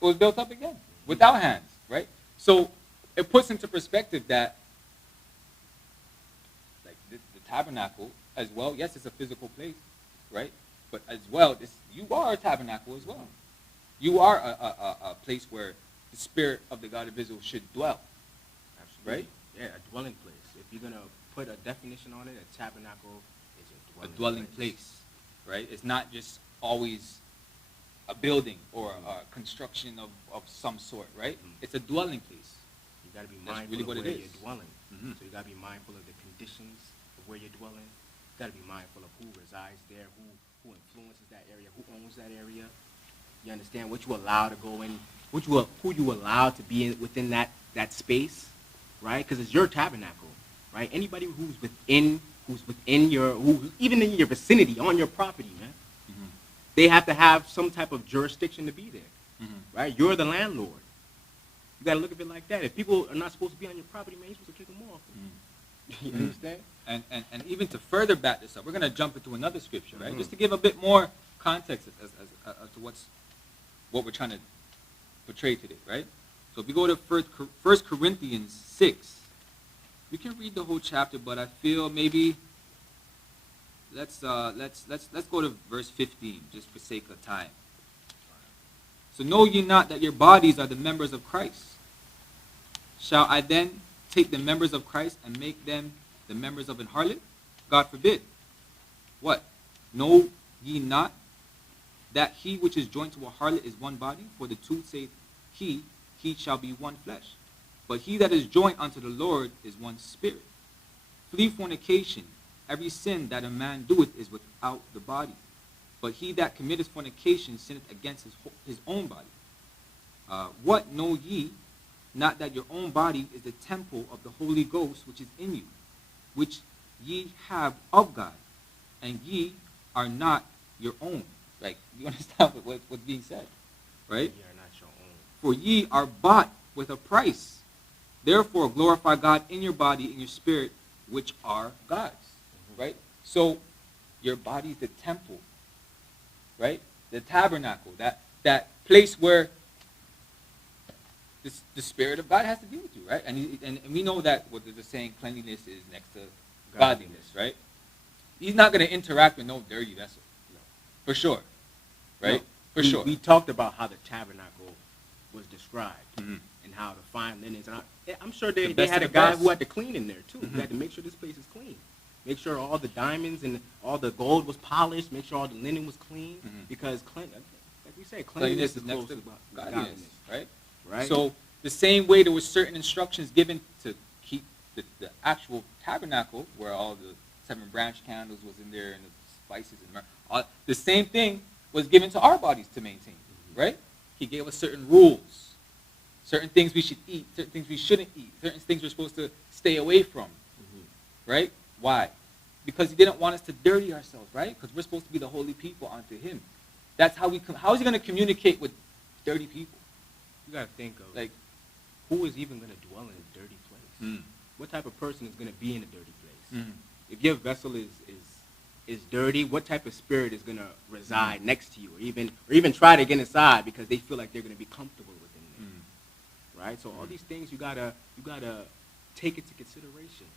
it was built up again, without hands, right? So, it puts into perspective that the tabernacle as well, yes, it's a physical place, right? But as well, you are a tabernacle as well. You are a place where the Spirit of the God of Israel should dwell. Absolutely. Right? Yeah, a dwelling place. If you're going to put a definition on it, a tabernacle is A dwelling place, right? It's not just always a building or a construction of some sort, right? It's a dwelling place. You got to be That's mindful really of what it where is. you're dwelling. So you got to be mindful of the conditions of where you're dwelling. You got to be mindful of who resides there, who influences that area, who owns that area. You understand what you allow to go in, who you allow to be within that space, right? Because it's your tabernacle, right? Anybody who's within your, even in your vicinity, on your property, man, they have to have some type of jurisdiction to be there, right? You're the landlord. You got to look at it like that. If people are not supposed to be on your property, man, you're supposed to kick them off. You understand? And even to further back this up, we're going to jump into another scripture, right? Just to give a bit more context as to what we're trying to portray today, right? So if we go to 1 Corinthians 6, we can read the whole chapter, but I feel maybe let's go to verse 15, just for sake of time. So know ye not that your bodies are the members of Christ? Shall I then take the members of Christ and make them the members of an harlot? God forbid. What? Know ye not that he which is joined to a harlot is one body? For the two say he shall be one flesh. But he that is joined unto the Lord is one spirit. Flee fornication. Every sin that a man doeth is without the body. But he that committeth fornication sinneth against his own body. What know ye not that your own body is the temple of the Holy Ghost which is in you, which ye have of God, and ye are not your own? Like, you understand what's being said, right? Ye are not your own. For ye are bought with a price. Therefore glorify God in your body and your spirit, which are God's, right? So your body is the temple, right? The tabernacle, that place where the Spirit of God has to be with you, right? And we know that what the saying, cleanliness is next to godliness, right? He's not going to interact with no dirty vessel, for sure, right? For sure. We talked about how the tabernacle was described Mhm. and how the fine linens. And I'm sure they best had of a the guy best. who had to clean in there too. Who had to make sure this place is clean. Make sure all the diamonds and all the gold was polished. Make sure all the linen was clean. Mhm. Because like we said, Cleanliness cleanliness is next to close godliness, right? Right. So the same way there were certain instructions given to keep the actual tabernacle, where all the 7 branch candles was in there and the spices and the same thing was given to our bodies to maintain, right? He gave us certain rules, certain things we should eat, certain things we shouldn't eat, certain things we're supposed to stay away from, right? Why? Because he didn't want us to dirty ourselves, right? Because we're supposed to be the holy people unto him. That's how how is he going to communicate with dirty people? You gotta think of Like, who is even gonna dwell in a dirty place. What type of person is gonna be in a dirty place? If your vessel is dirty, what type of spirit is gonna reside next to you, or even try to get inside because they feel like they're gonna be comfortable within there, right? So all these things you gotta take into consideration,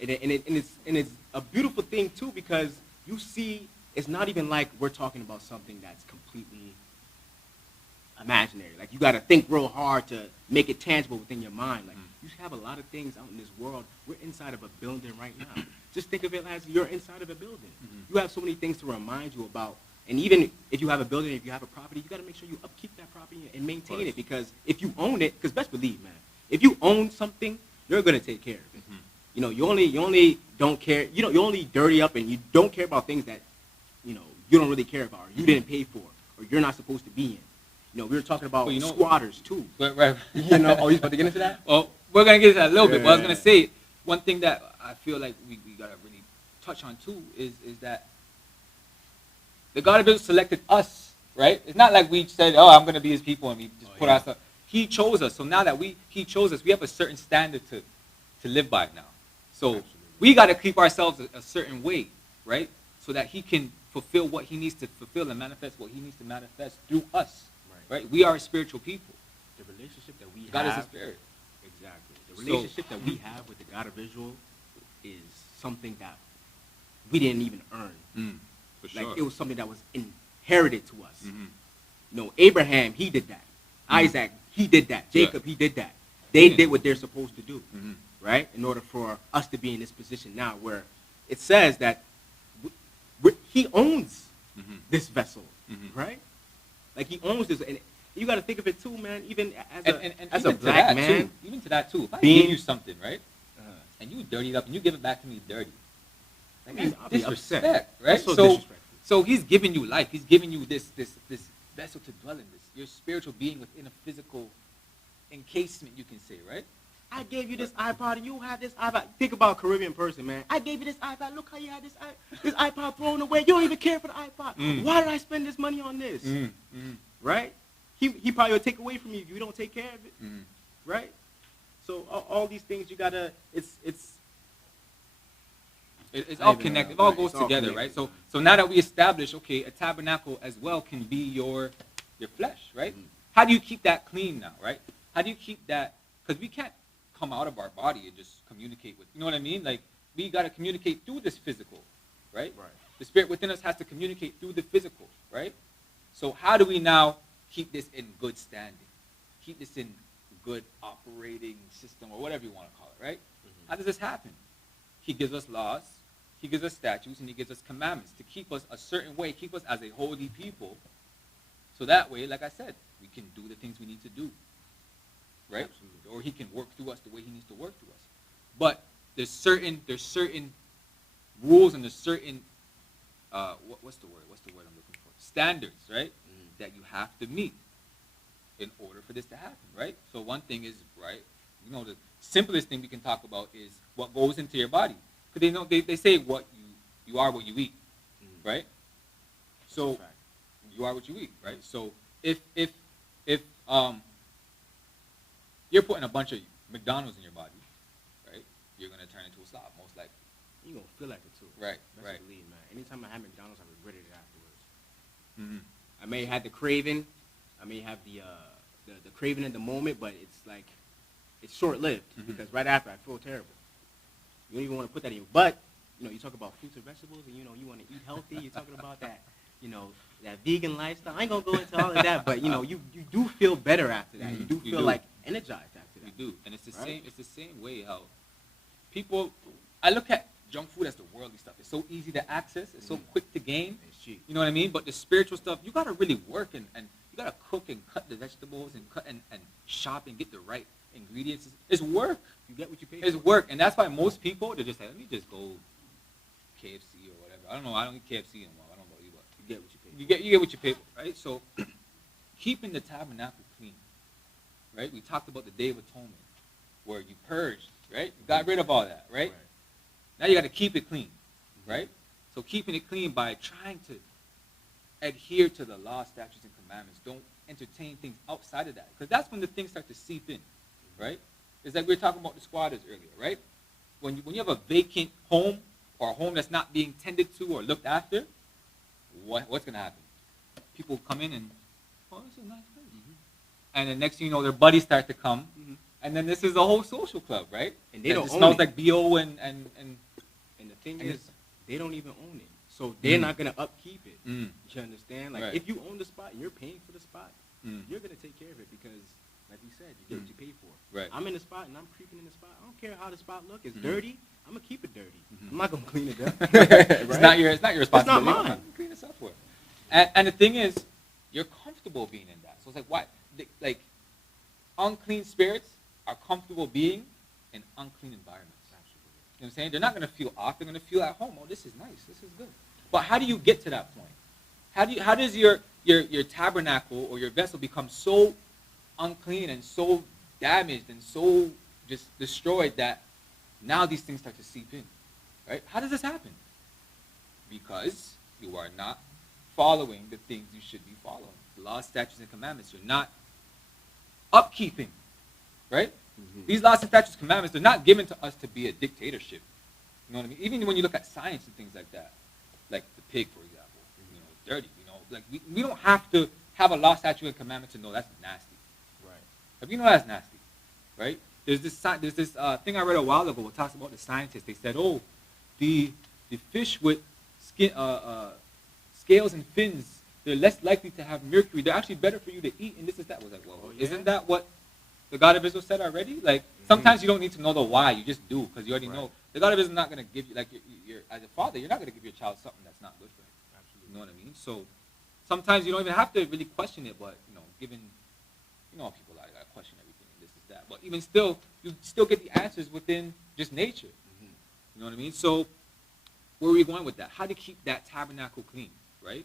and it's a beautiful thing too, because you see it's not even like we're talking about something that's completely imaginary. Like you got to think real hard to make it tangible within your mind. Like you have a lot of things out in this world. We're inside of a building right now. Just think of it as you're inside of a building. You have so many things to remind you about. And even if you have a building, if you have a property, you got to make sure you upkeep that property and maintain it. Because if you own it, because best believe, man, if you own something, you're gonna take care of it. You know, you only don't care. You only dirty up and you don't care about things that you don't really care about, or you didn't pay for, or you're not supposed to be in. We were talking about squatters too. Right. Oh, you about to get into that? Well, we're going to get into that a little bit, but I was Yeah. going to say, one thing that I feel like we got to really touch on too is that the God of Israel selected us, right? It's not like we said, oh, I'm going to be his people, and we just put ourselves. He chose us. So now that he chose us, we have a certain standard to live by now. So we got to keep ourselves a certain way, right? So that he can fulfill what he needs to fulfill and manifest what he needs to manifest through us. Right? We are spiritual people. The relationship that we God have. is a spirit. Exactly. The relationship that we have with the God of Israel is something that we didn't even earn. For sure. Like it was something that was inherited to us. Abraham, he did that. Isaac, he did that. Jacob, he did that. They did what they're supposed to do, right? In order for us to be in this position now, where it says that he owns this vessel, right? Like he owns this, and you got to think of it too, man. Even as a black man, even to that too. If I give you something, right, and you dirty it up, and you give it back to me dirty, I mean, I'll be disrespect, upset. right? That's so disrespectful. So he's giving you life. He's giving you this vessel to dwell in. Your spiritual being within a physical encasement, you can say, right? I gave you this iPod, and you have this iPod. Think about a Caribbean person, man. I gave you this iPod. Look how you had this iPod thrown away. You don't even care for the iPod. Why did I spend this money on this? Right? He probably will take away from you if you don't take care of it. Right? So all these things you gotta. It's all connected. It all goes together, right? So now that we establish, okay, a tabernacle as well can be your flesh, right? How do you keep that clean now, right? How do you keep that? Because we can't come out of our body and just communicate with, you know what I mean? Like, we got to communicate through this physical, right? The spirit within us has to communicate through the physical, right? So how do we now keep this in good standing? Keep this in good operating system, or whatever you want to call it, right? How does this happen? He gives us laws, he gives us statutes, and he gives us commandments to keep us a certain way, keep us as a holy people. So that way, like I said, we can do the things we need to do, right? Or he can work through us the way he needs to work through us. But there's certain rules and there's certain what's the word I'm looking for? Standards, right? That you have to meet in order for this to happen, right? So one thing is, right, the simplest thing we can talk about is what goes into your body. Because they say what you are what you eat, right? So you are what you eat, right? So if you're putting a bunch of McDonald's in your body, right, you're gonna turn into a slob, most likely. You're gonna feel like it too. Right. Believe, man. Anytime I had McDonald's, I regretted it afterwards. I may have had the craving, I may have the the craving in the moment, but it's like it's short lived because right after I feel terrible. You don't even want to put that in. But you talk about fruits and vegetables, and you want to eat healthy. You're talking about that, that vegan lifestyle. I ain't gonna go into all of that, but you do feel better after that. You do feel like energized after that. You do, and it's the same. It's the same way how people. I look at junk food as the worldly stuff. It's so easy to access. It's so quick to gain. It's cheap. You know what I mean? But the spiritual stuff, you gotta really work and you gotta cook and cut the vegetables and cut and shop and get the right ingredients. It's work. You get what you pay It's for. work, and that's why most people they're just like, let me just go KFC or whatever. I don't know. I don't eat KFC anymore. I don't know either. You get what you pay for. You get what you pay for, right? So keeping the tabernacle clean, right? We talked about the Day of Atonement, where you purged, right? You got rid of all that, right? Now you got to keep it clean, right? So keeping it clean by trying to adhere to the law, statutes, and commandments. Don't entertain things outside of that, because that's when the things start to seep in, right? It's like we were talking about the squatters earlier, right? When you have a vacant home or a home that's not being tended to or looked after, what's going to happen? People come in and, oh, this is a nice place. And then next thing you know, their buddies start to come, and then this is a whole social club, right? And they don't it own smells it. like BO and The thing is, they don't even own it, so they're not gonna upkeep it. Mm. You understand? Like Right. if you own the spot, you're paying for the spot. You're gonna take care of it because, like we said, you get what you pay for. Right. I'm in the spot and I'm creeping in the spot. I don't care how the spot look. It's dirty. I'm gonna keep it dirty. I'm not gonna clean it up. It's not your responsibility. It's not mine. Clean this up for it. And the thing is, you're comfortable being in that. So it's like why? Like unclean spirits are comfortable being in unclean environments. You know what I'm saying? They're not going to feel off. They're going to feel at home. Oh, this is nice. This is good. But how do you get to that point? How does your tabernacle or your vessel become so unclean and so damaged and so just destroyed that now these things start to seep in? Right? How does this happen? Because you are not following the things you should be following. The laws, statutes, and commandments. You're not upkeeping. Right? These laws, statutes, commandments, they're not given to us to be a dictatorship. You know what I mean? Even when you look at science and things like that, like the pig, for example, dirty. Like we don't have to have a law, statute, and commandment to know that's nasty. Right. If you know that's nasty, right? There's this thing I read a while ago. It talks about the scientists. They said, oh, the fish with skin, scales and fins, they're less likely to have mercury. They're actually better for you to eat. And this is that. Was like, well, isn't that what the God of Israel said already? Like sometimes you don't need to know the why. You just do because you already know. The God of Israel is not going to give you, like you're as a father, you're not going to give your child something that's not good for him. You know what I mean? So sometimes you don't even have to really question it, but given people like question everything, this is that. But even still, you still get the answers within just nature. You know what I mean? So where are we going with that? How to keep that tabernacle clean, right?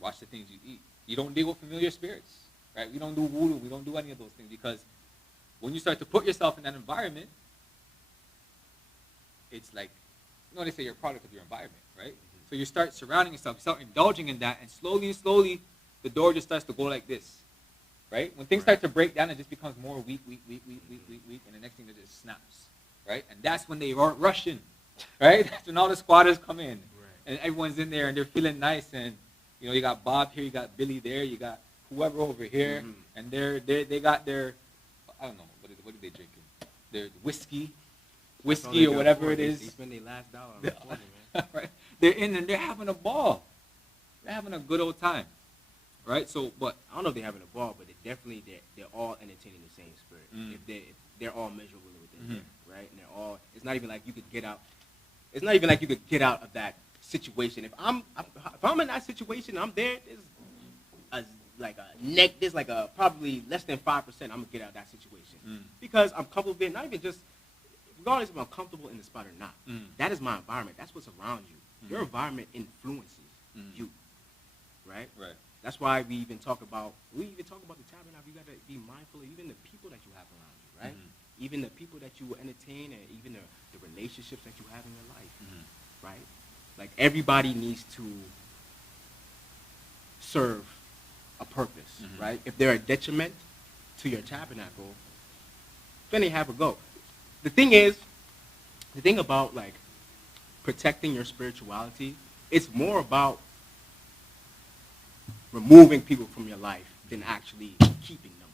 Watch the things you eat. You don't deal with familiar spirits, right? We don't do voodoo. We don't do any of those things because when you start to put yourself in that environment, it's like, they say you're a product of your environment, right? So you start surrounding yourself, you start indulging in that, and slowly, the door just starts to go like this, right? When things start to break down, it just becomes more weak, and the next thing it just snaps, right? And that's when they rush in, right? That's when all the squatters come in, and everyone's in there, and they're feeling nice, and you got Bob here, you got Billy there, you got whoever over here, and they got their, I don't know, what are they drinking? Their whiskey or whatever it is. They spend their last dollar on the corner, man. Right? They're in and they're having a ball. They're having a good old time, right? So, but I don't know if they're having a ball, but they're all entertaining the same spirit. If they're all measurable within there, right? And they're all. It's not even like you could get out. It's not even like you could get out of that situation. If I'm in that situation, I'm there. There's like a probably less than 5%. I'm gonna get out of that situation because I'm comfortable there. Not even just regardless if I'm comfortable in the spot or not. That is my environment. That's what's around you. Your environment influences you, right? Right. That's why we even talk about the tabernacle. You got to be mindful of even the people that you have around you, right? Even the people that you will entertain, and even the relationships that you have in your life, right? Like everybody needs to serve a purpose, right? If they're a detriment to your tabernacle, then they have a go. The thing about like protecting your spirituality, it's more about removing people from your life than actually keeping them.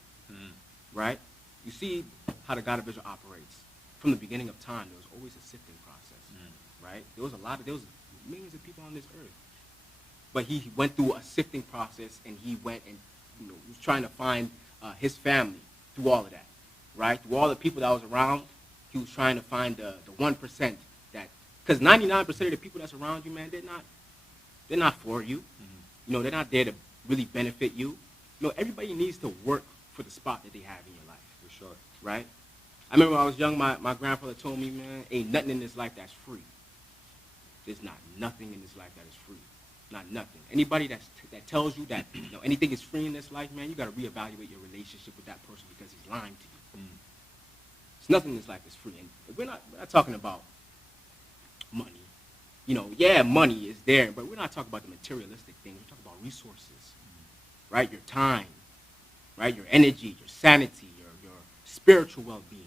right? You see how the God of Israel operates. From the beginning of time, there was always a sifting process, right? There was millions of people on this earth. But he went through a sifting process, and he went and was trying to find his family through all of that, right? Through all the people that was around, he was trying to find the 1% that, because 99% of the people that's around you, man, they're not for you. They're not there to really benefit you. Everybody needs to work for the spot that they have in your life. For sure. Right? I remember when I was young, my grandfather told me, man, ain't nothing in this life that's free. There's not nothing in this life that is free. Not nothing. Anybody that tells you that anything is free in this life, man, you got to reevaluate your relationship with that person because he's lying to you. There's nothing in this life that's free. And we're not talking about money. Yeah, money is there, but we're not talking about the materialistic things. We're talking about resources, right? Your time, right? Your energy, your sanity, your spiritual well-being,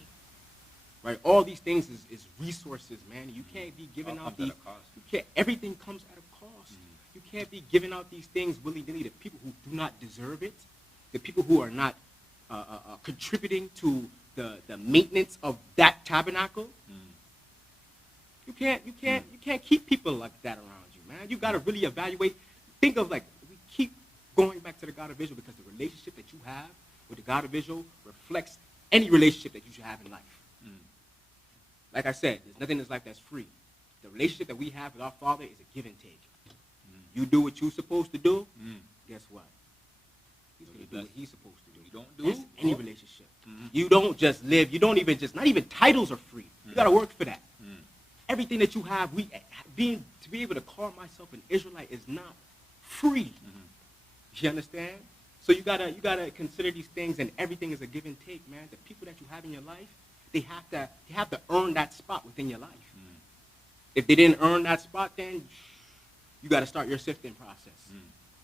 right? All these things is resources, man. You can't be giving out these. Everything comes at a cost. You can't be giving out these things willy-nilly to people who do not deserve it, the people who are not contributing to the maintenance of that tabernacle. You can't keep people like that around you, man. You got to really evaluate. Think of we keep going back to the God of Israel because the relationship that you have with the God of Israel reflects any relationship that you should have in life. Like I said, there's nothing in this life that's free. The relationship that we have with our Father is a give and take. You do what you're supposed to do, guess what? He's going to do what he's supposed to do. You don't do any relationship. You don't just live. You don't even not even titles are free. You got to work for that. Everything that you have, to be able to call myself an Israelite is not free. You understand? So you gotta consider these things, and everything is a give and take, man. The people that you have in your life, they have to earn that spot within your life. If they didn't earn that spot, then you got to start your sifting process,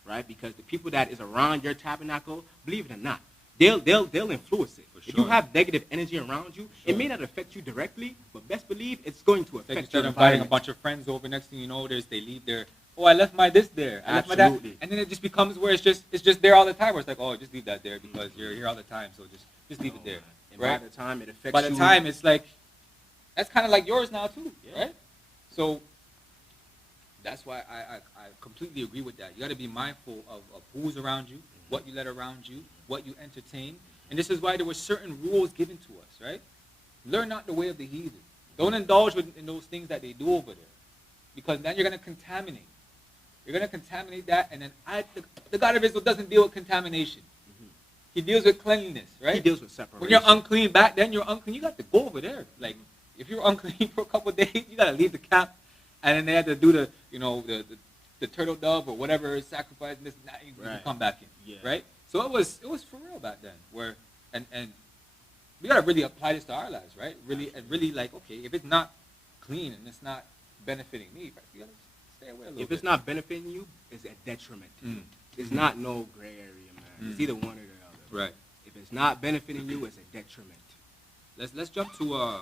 right? Because the people that is around your tabernacle, believe it or not, they'll influence it. If you have negative energy around you, it may not affect you directly, but best believe it's going to affect you. Instead of inviting a bunch of friends over, next thing you know, they leave their, I left my this there, I left my that, and then it just becomes where it's just there all the time. Where it's like, just leave that there because you're here all the time, so just leave it there. And right? By the time it affects you, by the time it's like, that's kind of like yours now too, right? So that's why I completely agree with that. You got to be mindful of who's around you, what you let around you, what you entertain. And this is why there were certain rules given to us, right? Learn not the way of the heathen. Don't indulge in those things that they do over there. Because then you're going to contaminate. You're going to contaminate that, and then the God of Israel doesn't deal with contamination. He deals with cleanliness, right? He deals with separation. When you're unclean back then, you're unclean. You got to go over there. Like, if you're unclean for a couple of days, you got to leave the camp, and then they had to do the turtle dove or whatever sacrifice, and this and that, you can come back in, right? So it was for real back then, where and we gotta really apply this to our lives, right? Really like, okay, if it's not clean and it's not benefiting me, right, you gotta stay away a little bit. If it's not benefiting you, it's a detriment to you. It's not no gray area, man. It's either one or the other. Right. If it's not benefiting you, it's a detriment. Let's jump to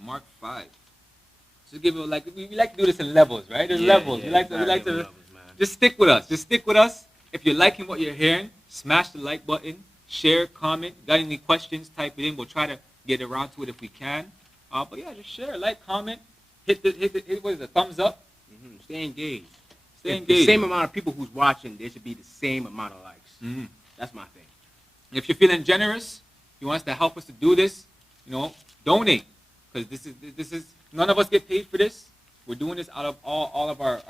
Mark 5. So give it we like to do this in levels, right? There's levels. We like to levels, just stick with us. Just stick with us. If you're liking what you're hearing, smash the like button, share, comment. Got any questions, type it in. We'll try to get around to it if we can. But yeah, just share, like, comment, hit what is it, thumbs up. Stay engaged. Engaged. The same amount of people who's watching, there should be the same amount of likes. That's my thing. If you're feeling generous, you want us to help us to do this, donate. Because this is none of us get paid for this. We're doing this out of all of our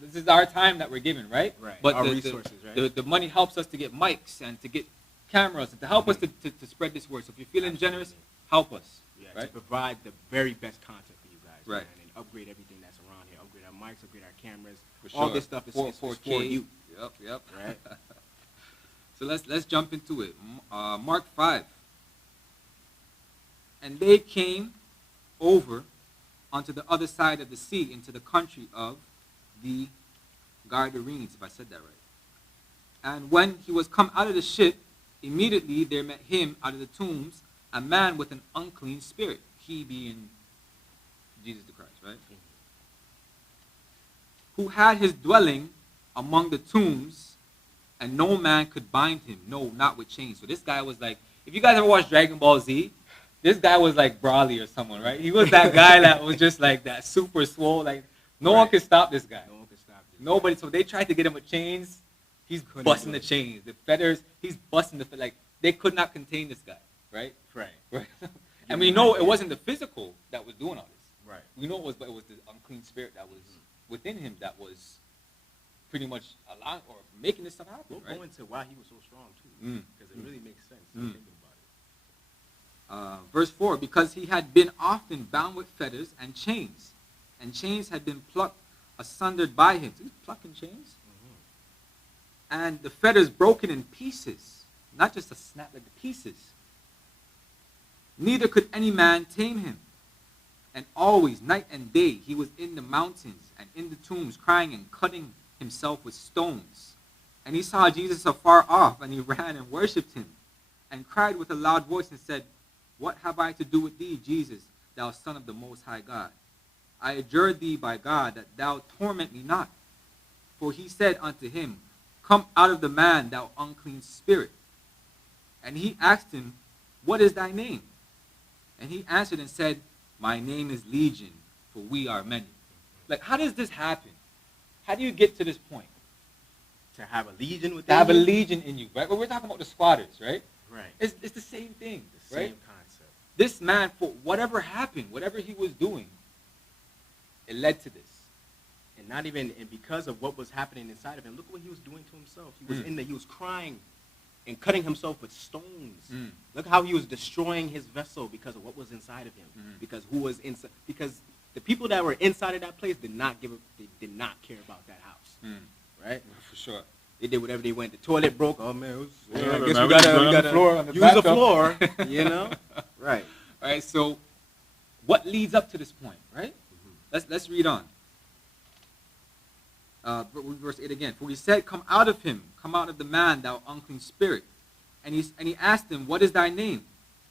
this is our time that we're giving, right? Right. But our the resources, right? The money helps us to get mics and to get cameras and to help us to spread this word. So if you're feeling generous, help us. Yeah, right? to provide the very best content for you guys. Right. Man, and upgrade everything that's around here. Upgrade our mics, upgrade our cameras. For sure. All this stuff is 4K. for you. Yep. Right. So let's jump into it. Mark 5. And they came over onto the other side of the sea into the country of the Gadarenes, if I said that right. And when he was come out of the ship, immediately there met him out of the tombs a man with an unclean spirit, he being Jesus the Christ, right? Who had his dwelling among the tombs, and no man could bind him, no, not with chains. So this guy was like, if you guys ever watched Dragon Ball Z, this guy was like Broly or someone, right? He was that guy that was just like that super swole. Like no one could stop this guy. No one could stop this. Nobody. So they tried to get him with chains. He's Couldn't busting do the it. chains. The feathers. He's busting the like. They could not contain this guy, right? Right. Right. And we know it wasn't the physical that was doing all this. Right. We know it was the unclean spirit that was within him that was pretty much allowing or making this stuff happen. We'll Right? go into why he was so strong too, because it really makes sense. Mm. Thinking about it. Verse 4, because he had been often bound with fetters and chains had been plucked asunder by him. So he's plucking chains. And the fetters broken in pieces, not just a snap, like the pieces. Neither could any man tame him. And always, night and day, he was in the mountains and in the tombs, crying and cutting himself with stones. And he saw Jesus afar off, and he ran and worshipped him, and cried with a loud voice and said, What have I to do with thee, Jesus, thou Son of the Most High God? I adjure thee by God that thou torment me not. For he said unto him, Come out of the man, thou unclean spirit. And he asked him, What is thy name? And he answered and said, My name is Legion, for we are many. Like, how does this happen? How do you get to this point? To have a legion To within have a you? legion in you, right? But we're talking about the squatters, right? Right. It's the same thing, The right? same concept. This man, for whatever happened, whatever he was doing, it led to this. And not even, and because of what was happening inside of him, look what he was doing to himself. He was in there, he was crying and cutting himself with stones. Look how he was destroying his vessel because of what was inside of him. Because who was inside? Because the people that were inside of that place did not care about that house. Right? For sure. They did whatever they went. The toilet broke. Oh man, I guess man, we we gotta just went on the floor, on the use the bathtub. floor. You know? Right. All right, so what leads up to this point, right? Let's read on. Verse 8 again. For he said, Come out of him, come out of the man, thou unclean spirit. And he asked him, What is thy name?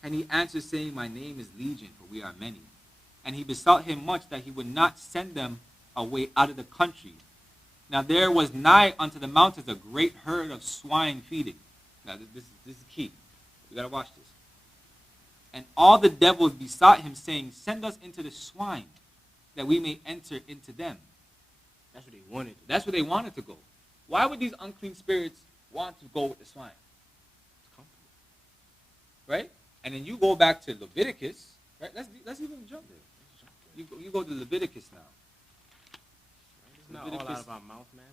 And he answered, saying, My name is Legion, for we are many. And he besought him much that he would not send them away out of the country. Now there was nigh unto the mountains a great herd of swine feeding. Now this is key. You gotta watch this. And all the devils besought him, saying, Send us into the swine, that we may enter into them. That's what they wanted. That's where they wanted to go. Why would these unclean spirits want to go with the swine? Right? And then you go back to Leviticus. Right? Let's even jump there. You go to Leviticus now. It's not all out of our mouth, man.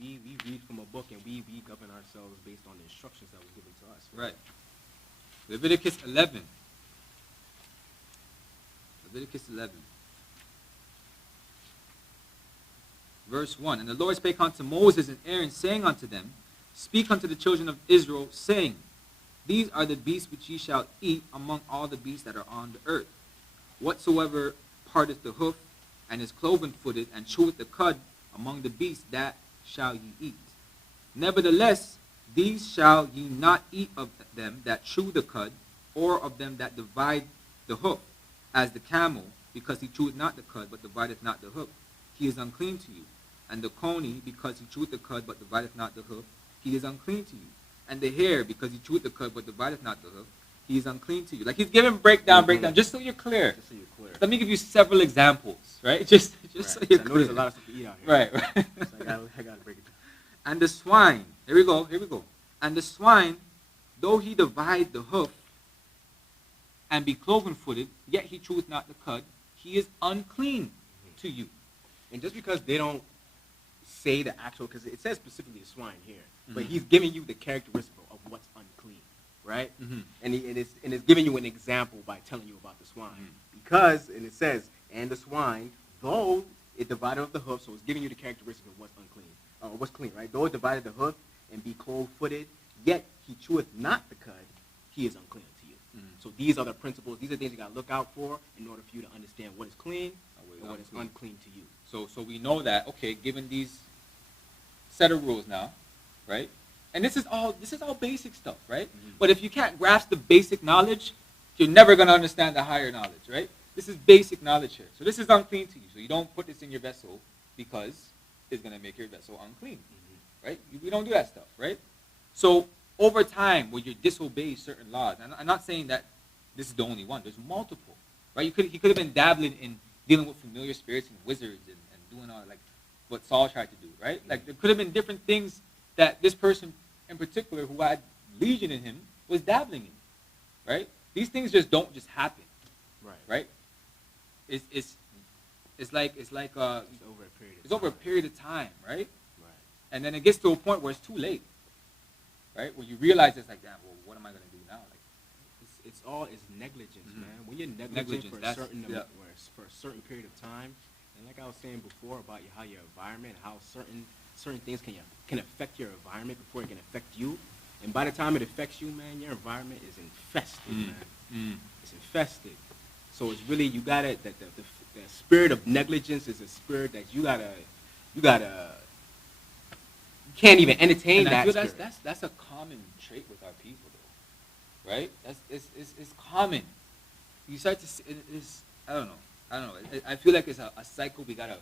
We read from a book and we govern ourselves based on the instructions that was given to us. Right. Leviticus 11. Leviticus 11. Verse 1. And the Lord spake unto Moses and Aaron, saying unto them, Speak unto the children of Israel, saying, These are the beasts which ye shall eat among all the beasts that are on the earth. Whatsoever parteth the hoof, and is cloven-footed, and cheweth the cud among the beasts, that shall ye eat. Nevertheless, these shall ye not eat of them that chew the cud, or of them that divide the hoof, as the camel, because he cheweth not the cud, but divideth not the hoof. He is unclean to you. And the coney, because he cheweth the cud, but divideth not the hoof, he is unclean to you. And the hare, because he cheweth the cud, but divideth not the hoof, he is unclean to you. Like he's giving breakdown, just so you're clear. Just so you're clear. Let me give you several examples, right? Just so you're I know clear. there's a lot of stuff to eat out here. Right. So I gotta break it down. And the swine, here we go. And the swine, though he divide the hoof, and be cloven-footed, yet he cheweth not the cud, he is unclean to you. And just because they don't say the actual, because it says specifically the swine here, but he's giving you the characteristic of what's unclean, right? And it's giving you an example by telling you about the swine. Because, and it says, and the swine, though it divided of the hoof, so it's giving you the characteristic of what's unclean, or what's clean, right? Though it divided the hoof and be clove-footed, yet he cheweth not the cud, he is unclean to you. So these are the principles, these are things you got to look out for in order for you to understand what is clean and what is unclean to you. So we know that, okay, given these set of rules now, right? And this is all basic stuff, right? But if you can't grasp the basic knowledge, you're never going to understand the higher knowledge, right? This is basic knowledge here. So this is unclean to you. So you don't put this in your vessel because it's going to make your vessel unclean, right? We don't do that stuff, right? So over time, when you disobey certain laws, and I'm not saying that this is the only one. There's multiple, right? He could have been dabbling in dealing with familiar spirits and wizards and doing all like what Saul tried to do, right? Like there could have been different things that this person in particular, who had legion in him, was dabbling in, right? These things just don't just happen, right? It's like over a period of time, right? And then it gets to a point where it's too late, right? Where you realize it's like, damn, well, what am I gonna do now? Like, It's negligence, man. When you're negligent for a certain period of time, and like I was saying before about how your environment, how certain things can affect your environment before it can affect you, and by the time it affects you, man, your environment is infested, man. It's infested. So it's really you gotta the spirit of negligence is a spirit that you can't even entertain and I that. feel Spirit. that's a common trait with our people, though, right? It's common. You start to see, I don't know. I feel like it's a cycle we gotta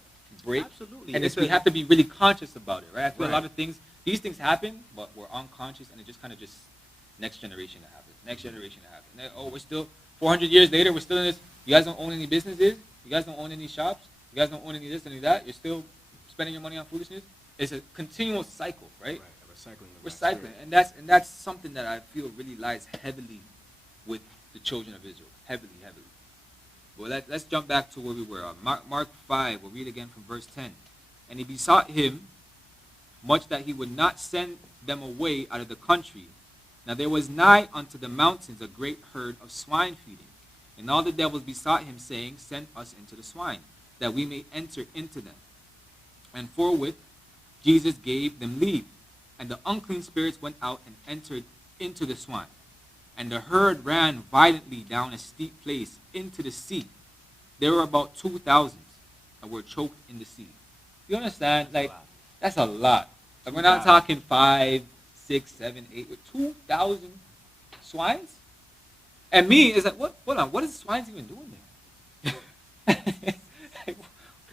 break. Absolutely. And we have to be really conscious about it, right? I feel a lot of these things happen, but we're unconscious, and it just kind of just next generation that happens. Oh, we're still 400 years later. We're still in this. You guys don't own any businesses. You guys don't own any shops. You guys don't own any this, any that. You're still spending your money on foolishness. It's a continual cycle, right? Recycling, and that's something that I feel really lies heavily with the children of Israel, heavily. Well, let's jump back to where we were. Mark 5. We'll read again from verse 10. And he besought him much that he would not send them away out of the country. Now there was nigh unto the mountains a great herd of swine feeding. And all the devils besought him, saying, Send us into the swine, that we may enter into them. And forthwith Jesus gave them leave. And the unclean spirits went out and entered into the swine. And the herd ran violently down a steep place into the sea. There were about 2,000 and were choked in the sea. You understand? Like, that's a lot. Like, we're not talking 5, 6, 7, 8. With 2,000 swines? And me is like, what is swines even doing there?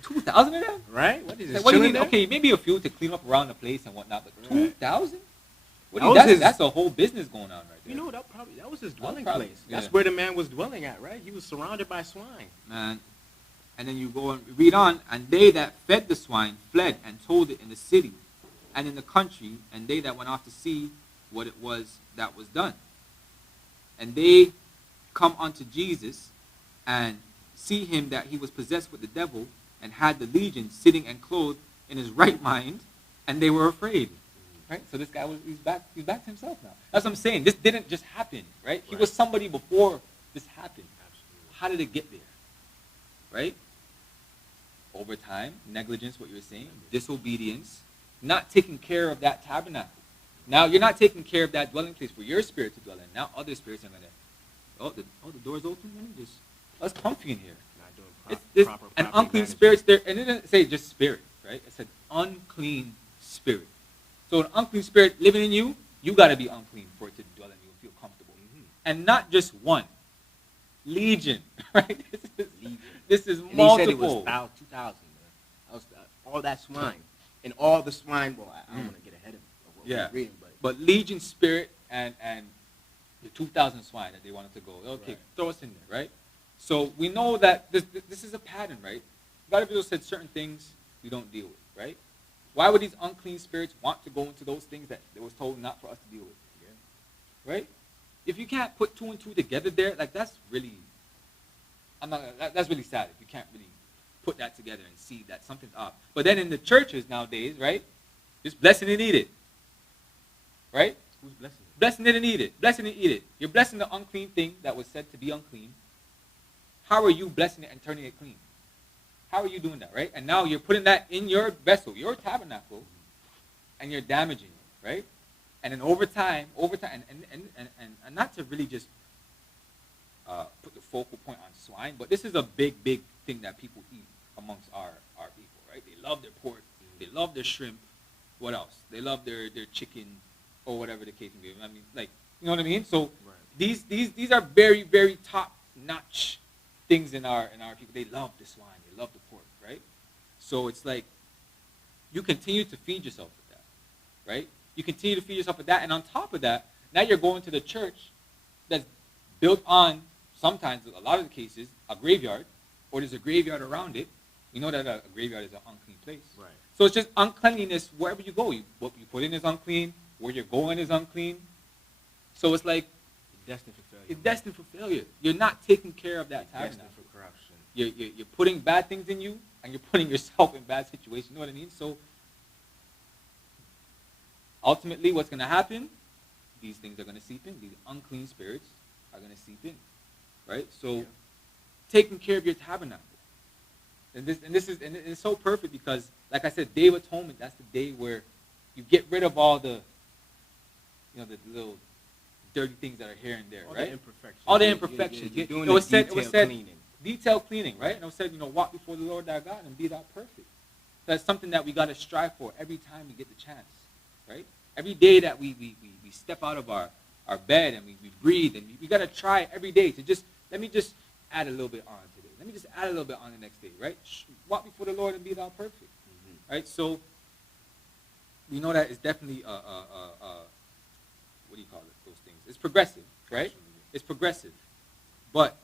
2,000 of them? Right? What is it? Like, what do you mean? Okay, maybe a few to clean up around the place and whatnot, but 2,000? That's a whole business going on right there. You know, that was his dwelling probably, place. yeah. That's where the man was dwelling at, right? He was surrounded by swine. Man. And then you go and read on, and they that fed the swine fled and told it in the city and in the country, and they that went off to see what it was that was done. And they come unto Jesus and see him that he was possessed with the devil and had the legion sitting and clothed in his right mind, and they were afraid. Right? So this guy he's back to himself now. That's what I'm saying. This didn't just happen, right? He was somebody before this happened. Absolutely. How did it get there? Right? Over time, negligence, what you were saying, disobedience, not taking care of that tabernacle. Now you're not taking care of that dwelling place for your spirit to dwell in. Now other spirits are gonna, the door's open. Let's comfy in here. It's an unclean spirits there, and it didn't say just spirit, right? It said unclean spirit. So an unclean spirit living in you, you got to be unclean for it to dwell in you and feel comfortable. And not just one. Legion, right? This is multiple. And he said it was about 2,000. All that swine. And all the swine, well, I don't want to get ahead of what we're reading. But legion spirit and the 2,000 swine that they wanted to go. Okay, throw us in there, right? So we know that this is a pattern, right? God of Israel said certain things we don't deal with, right? Why would these unclean spirits want to go into those things that they was told not for us to deal with? Yeah. Right? If you can't put 2 and 2 together there, like that's really, that's really sad if you can't really put that together and see that something's off. But then in the churches nowadays, right? Just blessing and eat it. Right? Who's blessing it? Blessing it and eat it. Blessing and eat it. You're blessing the unclean thing that was said to be unclean. How are you blessing it and turning it clean? How are you doing that, right? And now you're putting that in your vessel, your tabernacle, and you're damaging it, right? And then over time, and not to really just put the focal point on swine, but this is a big thing that people eat amongst our people, right? They love their pork, they love their shrimp. What else? They love their chicken, or whatever the case may be. I mean, like, you know what I mean? So these are very, very top-notch things in our people. They love the swine. Love the pork, right? So it's like you continue to feed yourself with that, right? You continue to feed yourself with that, and on top of that, now you're going to the church that's built on, sometimes, a lot of the cases, a graveyard, or there's a graveyard around it. You know that a graveyard is an unclean place. Right. So it's just uncleanliness wherever you go. What you put in is unclean. Where you're going is unclean. So it's like Destined for failure. it's destined for failure. You're not taking care of that Destined tabernacle. for corruption. You're putting bad things in you, and you're putting yourself in bad situations. You know what I mean? So ultimately, what's going to happen? These things are going to seep in. These unclean spirits are going to seep in, right? So taking care of your tabernacle, and it's so perfect because, like I said, Day of Atonement. That's the day where you get rid of all the, the little dirty things that are here and there, All right? the imperfections. All the imperfections. You're doing It was the said, cleaning. detailed cleaning, right? And it was said, walk before the Lord thy God and be thou perfect. That's something that we got to strive for every time we get the chance, right? Every day that we step out of our bed and we breathe, and we got to try every day to let me just add a little bit on today. Let me just add a little bit on the next day, right? Walk before the Lord and be thou perfect, right? So we know that it's definitely what do you call it? Those things. It's progressive, right? It's progressive. But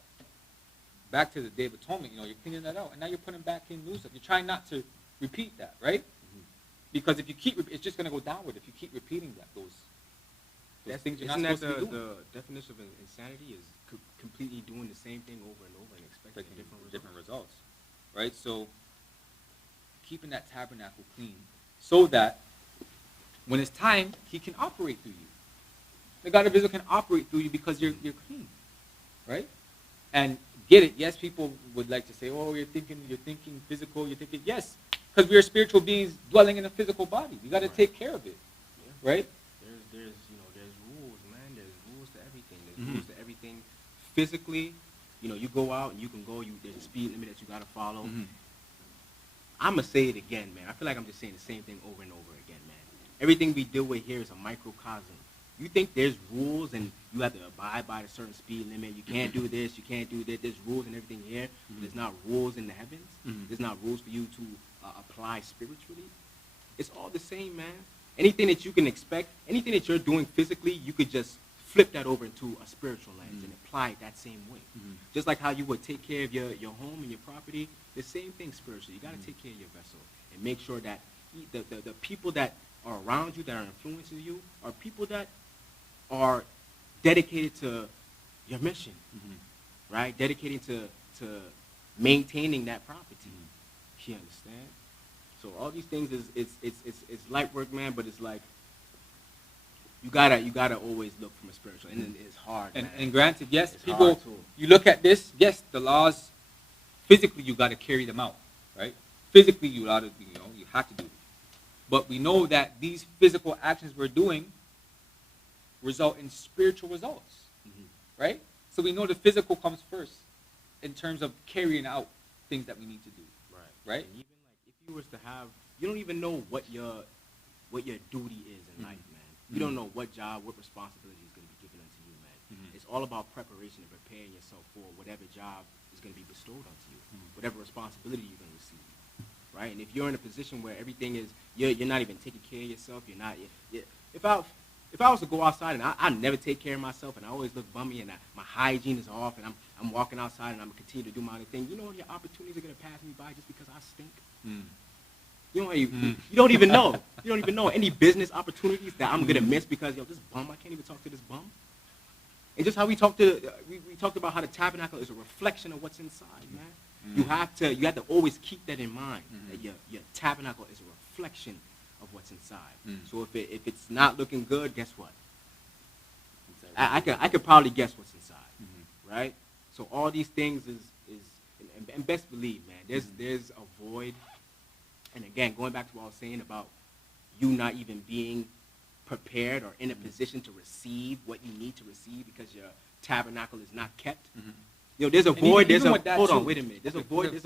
back to the Day of Atonement, you're cleaning that out, and now you're putting back in new stuff. You're trying not to repeat that, right? Because if you keep, it's just going to go downward. If you keep repeating that, those things you're not Isn't that supposed to be doing. the definition of insanity is completely doing the same thing over and over and expecting different results, right? So keeping that tabernacle clean so that when it's time, he can operate through you. The God of Israel can operate through you because you're clean, right? And get it? Yes, people would like to say, "Oh, you're thinking physical. You're thinking yes, because we are spiritual beings dwelling in a physical body. We got to take care of it, right?" There's rules, man. There's rules to everything. There's rules to everything. Physically, you go out and you can go. There's a speed limit that you got to follow. I'm gonna say it again, man. I feel like I'm just saying the same thing over and over again, man. Everything we deal with here is a microcosm. You think there's rules and you have to abide by a certain speed limit. You can't do this. You can't do that. There's rules and everything here. There's not rules in the heavens. There's not rules for you to apply spiritually. It's all the same, man. Anything that you can expect, anything that you're doing physically, you could just flip that over into a spiritual lens and apply it that same way. Just like how you would take care of your home and your property, the same thing spiritually. You got to take care of your vessel and make sure that the people that are around you, that are influencing you, are people that are dedicated to your mission, right? Dedicated to maintaining that property. You understand? So all these things it's light work, man. But it's like you gotta always look from a spiritual, and it's hard. And granted, yes, It's people. hard, too. You look at this. Yes, the laws. Physically, you got to carry them out, right? Physically, you have to do it. But we know that these physical actions we're doing result in spiritual results, right? So we know the physical comes first in terms of carrying out things that we need to do, right? And even like if you was to have, you don't even know what your duty is in life, man. You don't know what job, what responsibility is going to be given unto you, man. It's all about preparation and preparing yourself for whatever job is going to be bestowed onto you, whatever responsibility you're going to receive, right? And if you're in a position where everything is, you're not even taking care of yourself, you're not. If I was to go outside and I never take care of myself and I always look bummy and my hygiene is off and I'm walking outside and I'm going to continue to do my own thing, you know your opportunities are going to pass me by just because I stink? You don't even know. You don't even know any business opportunities that I'm going to miss because, this bum, I can't even talk to this bum. And just how we talked about how the tabernacle is a reflection of what's inside, man. You have to always keep that in mind, that your tabernacle is a reflection of what's inside. So if it's not looking good, guess what? I could probably guess what's inside, right? So all these things is and best believe, man, there's a void. And again, going back to what I was saying about you not even being prepared or in a position to receive what you need to receive because your tabernacle is not kept. There's a void. Hold on, wait a minute. There's a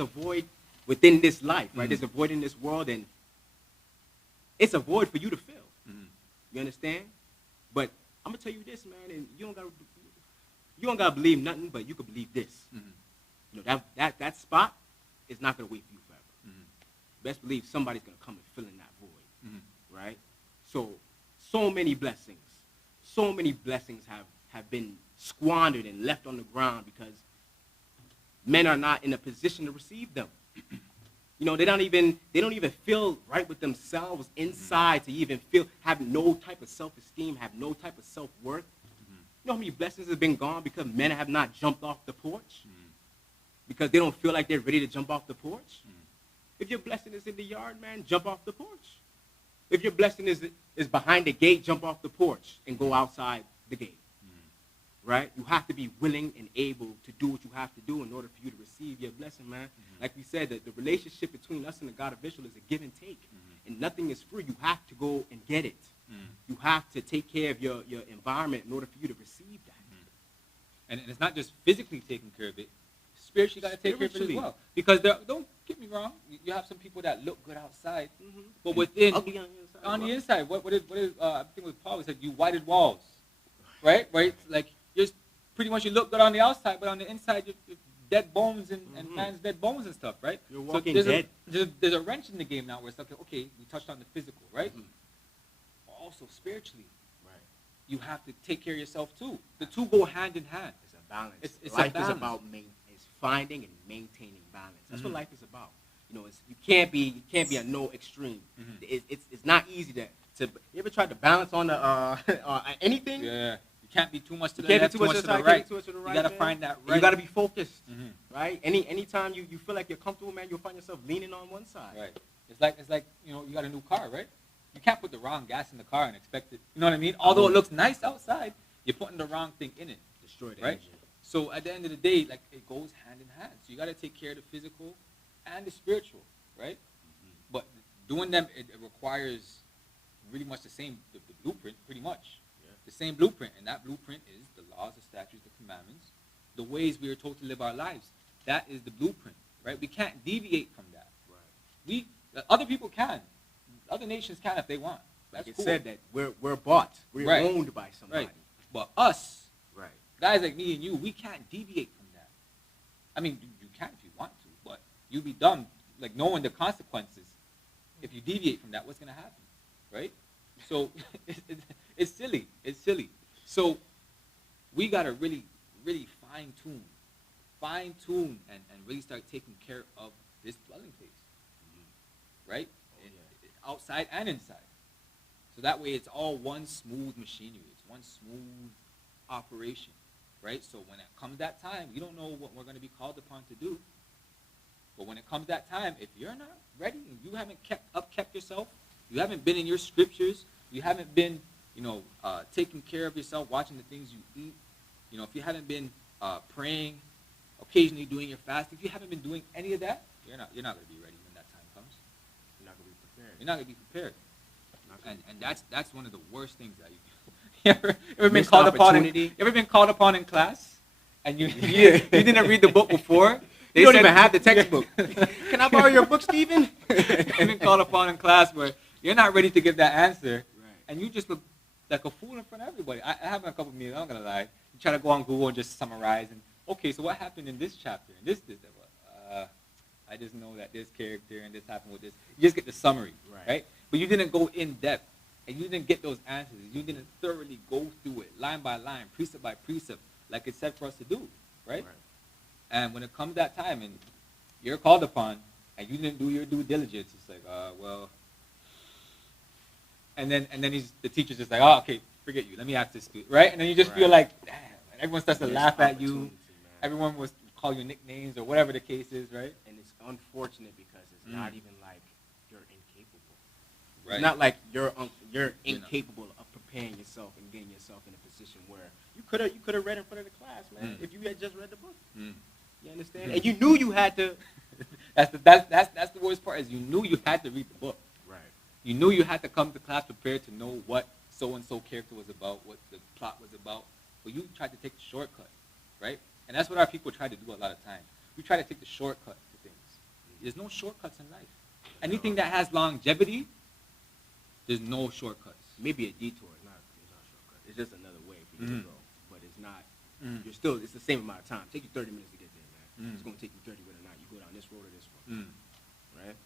void within this life, right? There's a void in this world, and it's a void for you to fill. You understand? But I'm gonna tell you this, man, and you don't gotta believe nothing, but you can believe this. That spot is not gonna wait for you forever. Best believe somebody's gonna come and fill in that void, right? So so many blessings have been squandered and left on the ground because men are not in a position to receive them. You know, they don't even feel right with themselves inside to even have no type of self-esteem, have no type of self-worth. You know how many blessings have been gone because men have not jumped off the porch? Because they don't feel like they're ready to jump off the porch? If your blessing is in the yard, man, jump off the porch. If your blessing is behind the gate, jump off the porch and go outside the gate. Right? You have to be willing and able to do what you have to do in order for you to receive your blessing, man. Like we said, the relationship between us and the God of Israel is a give and take. And nothing is free. You have to go and get it. You have to take care of your environment in order for you to receive that. And it's not just physically taking care of it. Spiritually, you got to take care of it as well. Because don't get me wrong. You have some people that look good outside. But within, Ugly on the inside, what is I think it was Paul who said, you whited walls. Right? Like, just pretty much you look good on the outside, but on the inside, you're dead bones and man's dead bones and stuff, right? You're walking so dead. There's a wrench in the game now where it's like, okay, we touched on the physical, right? Also spiritually, right? You have to take care of yourself too. The two go hand in hand. It's a balance. It's life a balance. is about finding and maintaining balance. That's what life is about. You know, you can't be a no extreme. It's not easy to. You ever tried to balance on anything? Yeah. You can't be too much to the left, left, too much to the right. You gotta find that right. You gotta be focused, right? Anytime you feel like you're comfortable, man, you'll find yourself leaning on one side. Right. It's like you know, you got a new car, right? You can't put the wrong gas in the car and expect it. You know what I mean? Although it looks nice outside, you're putting the wrong thing in it. Destroy the right? engine. So at the end of the day, like it goes hand in hand. So you gotta take care of the physical and the spiritual, right? But doing them, it requires really much the same the blueprint, pretty much. The same blueprint, and that blueprint is the laws, the statutes, the commandments, the ways we are told to live our lives. That is the blueprint, right? We can't deviate from that. Right. Other people can. Other nations can if they want. Like it said that we're bought. We're owned by somebody. Right. But us, right, guys like me and you, we can't deviate from that. I mean, you can if you want to, but you'd be dumb, like knowing the consequences. If you deviate from that, what's going to happen, right? So it's silly. It's silly. So we got to really, really fine-tune and really start taking care of this dwelling place, right? Outside and inside. So that way it's all one smooth machinery. It's one smooth operation, right? So when it comes that time, we don't know what we're going to be called upon to do. But when it comes that time, if you're not ready and you haven't kept yourself, you haven't been in your scriptures, you haven't been, taking care of yourself, watching the things you eat, if you haven't been praying, occasionally doing your fast, if you haven't been doing any of that, you're not going to be ready when that time comes. You're not going to be prepared. You're not going to be prepared. And that's one of the worst things that you ever been called upon. Ever been called upon in class, and you didn't read the book before? They don't even have the textbook. Can I borrow your book, Stephen? You've been called upon in class where you're not ready to give that answer, and you just look like a fool in front of everybody. I have a couple of meetings, I'm not going to lie. You try to go on Google and just summarize, and okay, so what happened in this chapter? And this. I just know that this character and this happened with this. You just get the summary, right? But you didn't go in depth, and you didn't get those answers. You didn't thoroughly go through it, line by line, precept by precept, like it's said for us to do, right? And when it comes that time, and you're called upon, and you didn't do your due diligence, it's like, well. And then the teacher's just like, oh, okay, forget you. Let me ask this student, right? And then you just feel like, damn. And everyone starts to laugh at you. Everyone will call you nicknames or whatever the case is, right? And it's unfortunate because it's not even like you're incapable. Right. It's not like you're incapable of preparing yourself and getting yourself in a position where you could have read in front of the class, man, if you had just read the book. You understand? And you knew you had to. That's the worst part is you knew you had to read the book. Right. You knew you had to come to class prepared to know what so-and-so character was about, what the plot was about. But you tried to take the shortcut, right? And that's what our people try to do a lot of times. We try to take the shortcut for things. There's no shortcuts in life. Anything that has longevity, there's no shortcuts. Maybe a detour is not a shortcut. It's just another way for you to go. But it's not. It's the same amount of time. Take you 30 minutes to get there, man. It's going to take you 30 whether or not you go down this road or this one. Right?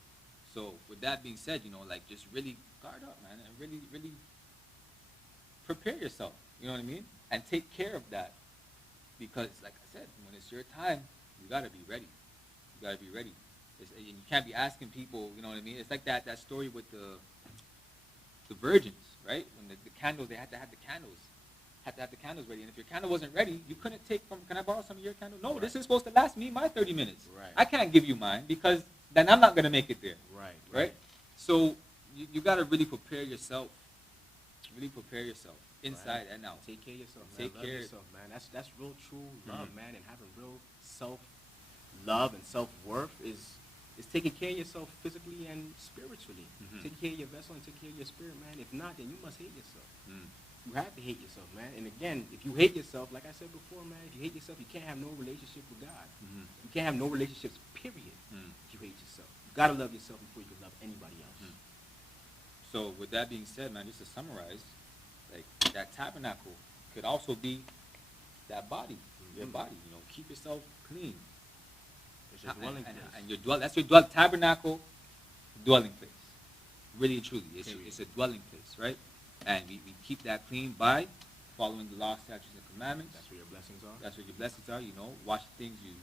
So with that being said, just really guard up, man, and really, really prepare yourself. You know what I mean? And take care of that. Because, like I said, when it's your time, you got to be ready. You got to be ready. And you can't be asking people, you know what I mean? It's like that story with the virgins, right? When the candles, they had to have the candles. Had to have the candles ready. And if your candle wasn't ready, you couldn't take from, can I borrow some of your candles? No, this is supposed to last me my 30 minutes. Right. I can't give you mine because then I'm not going to make it there. Right? So you got to really prepare yourself. Really prepare yourself inside and out. Take care of yourself, man. Take care of yourself, man. That's real true love, man. And having real self-love and self-worth is taking care of yourself physically and spiritually. Taking care of your vessel and taking care of your spirit, man. If not, then you must hate yourself. You have to hate yourself, man. And again, if you hate yourself, like I said before, man, if you hate yourself, you can't have no relationship with God. You can't have no relationships, period, if you hate yourself. You got to love yourself before you can love anybody else. So with that being said, man, just to summarize, like that tabernacle could also be that body, your body. You know, keep yourself clean. It's your dwelling place. And your that's your tabernacle, dwelling place. Really and truly, it's a dwelling place, right? And we keep that clean by following the law, statutes, and commandments. That's where your blessings are. That's where your blessings are. You know, watch the things you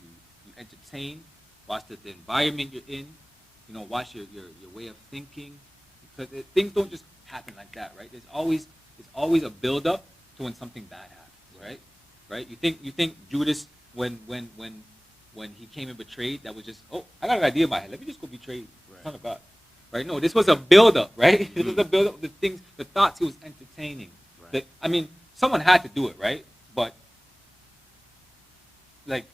entertain, watch the environment you're in. You know, watch your way of thinking, because things don't just happen like that, right? There's always a build up to when something bad happens, right? You think Judas when he came and betrayed, that was just, oh, I got an idea in my head. Let me just go betray the Son of God. Right? No, this was a build-up, right? This was a build-up, the thoughts he was entertaining. Right. I mean, someone had to do it, right? But, like,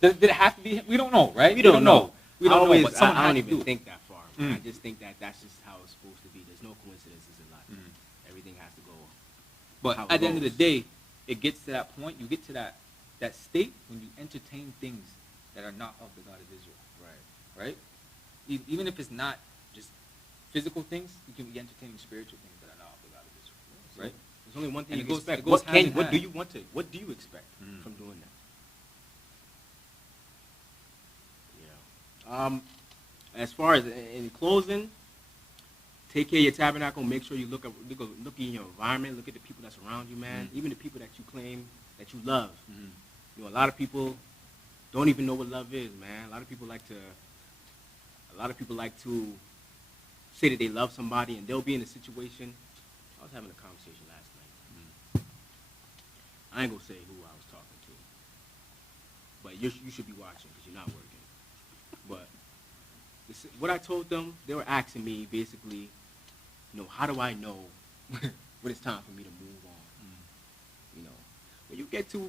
did it have to be him? We don't know, right? We don't know. We don't know, but someone I had don't to even do it. think that far. Man. I just think that's just how it's supposed to be. There's no coincidences in life. Everything has to go. But how it at the end of the goes. day, it gets to that point, you get to that state when you entertain things that are not of the God of Israel. Right? Even if it's not just physical things, you can be entertaining spiritual things that are not of the God of Israel. Right? There's only one thing And you it goes- expect. it goes hand in What do hand. you want to? What do you expect from doing that? Yeah. As far as in closing, take care of your tabernacle. Make sure you look in your environment. Look at the people that's around you, man. Even the people that you claim that you love. You know, a lot of people don't even know what love is, man. A lot of people like to say that they love somebody, and they'll be in a situation. I was having a conversation last night. I ain't gonna say who I was talking to, but you should be watching because you're not working. But what I told them, they were asking me basically, you know, how do I know when it's time for me to move on? You know,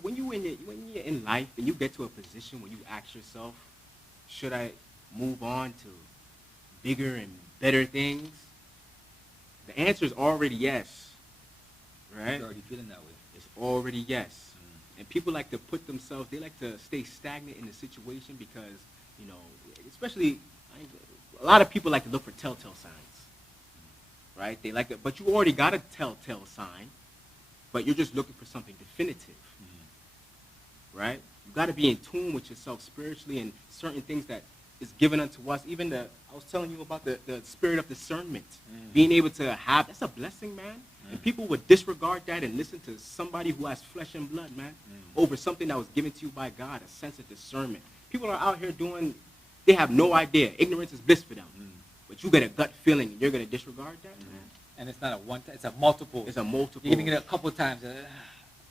when you're in life and you get to a position where you ask yourself, should I move on to bigger and better things? The answer is already yes, right? You're already feeling that way. It's already yes. And people like to put themselves, they like to stay stagnant in the situation because, you know, especially, a lot of people like to look for telltale signs, right? They like to, but you already got a telltale sign, but you're just looking for something definitive, right? You got to be in tune with yourself spiritually and certain things that is given unto us. Even I was telling you about the spirit of discernment, being able to have, that's a blessing, man. And people would disregard that and listen to somebody who has flesh and blood, man, over something that was given to you by God, a sense of discernment. People are out here they have no idea. Ignorance is bliss for them. But you get a gut feeling and you're going to disregard that, man. And it's not a one time, it's a multiple. It's a multiple. You're going to get it a couple times.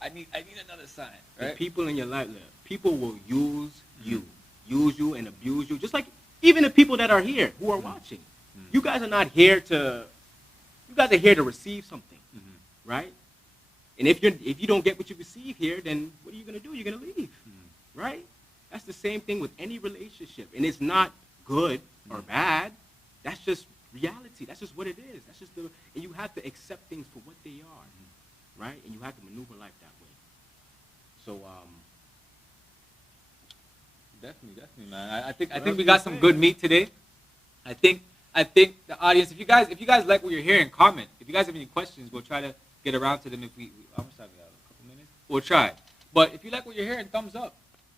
I need another sign, right? The people in your life, people will use you and abuse you. Just like even the people that are here who are watching. You guys are not here to, you guys are here to receive something, right? And if you don't get what you receive here, then what are you going to do? You're going to leave, right? That's the same thing with any relationship. And it's not good or bad. That's just reality. That's just what it is. That's just and you have to accept things for what they are, right? And you have to maneuver life that way. So, Definitely, man. I think we got some good meat today. I think the audience, if you guys like what you're hearing, comment. If you guys have any questions, we'll try to get around to them. If we almost have a couple minutes, we'll try. But if you like what you're hearing, thumbs up.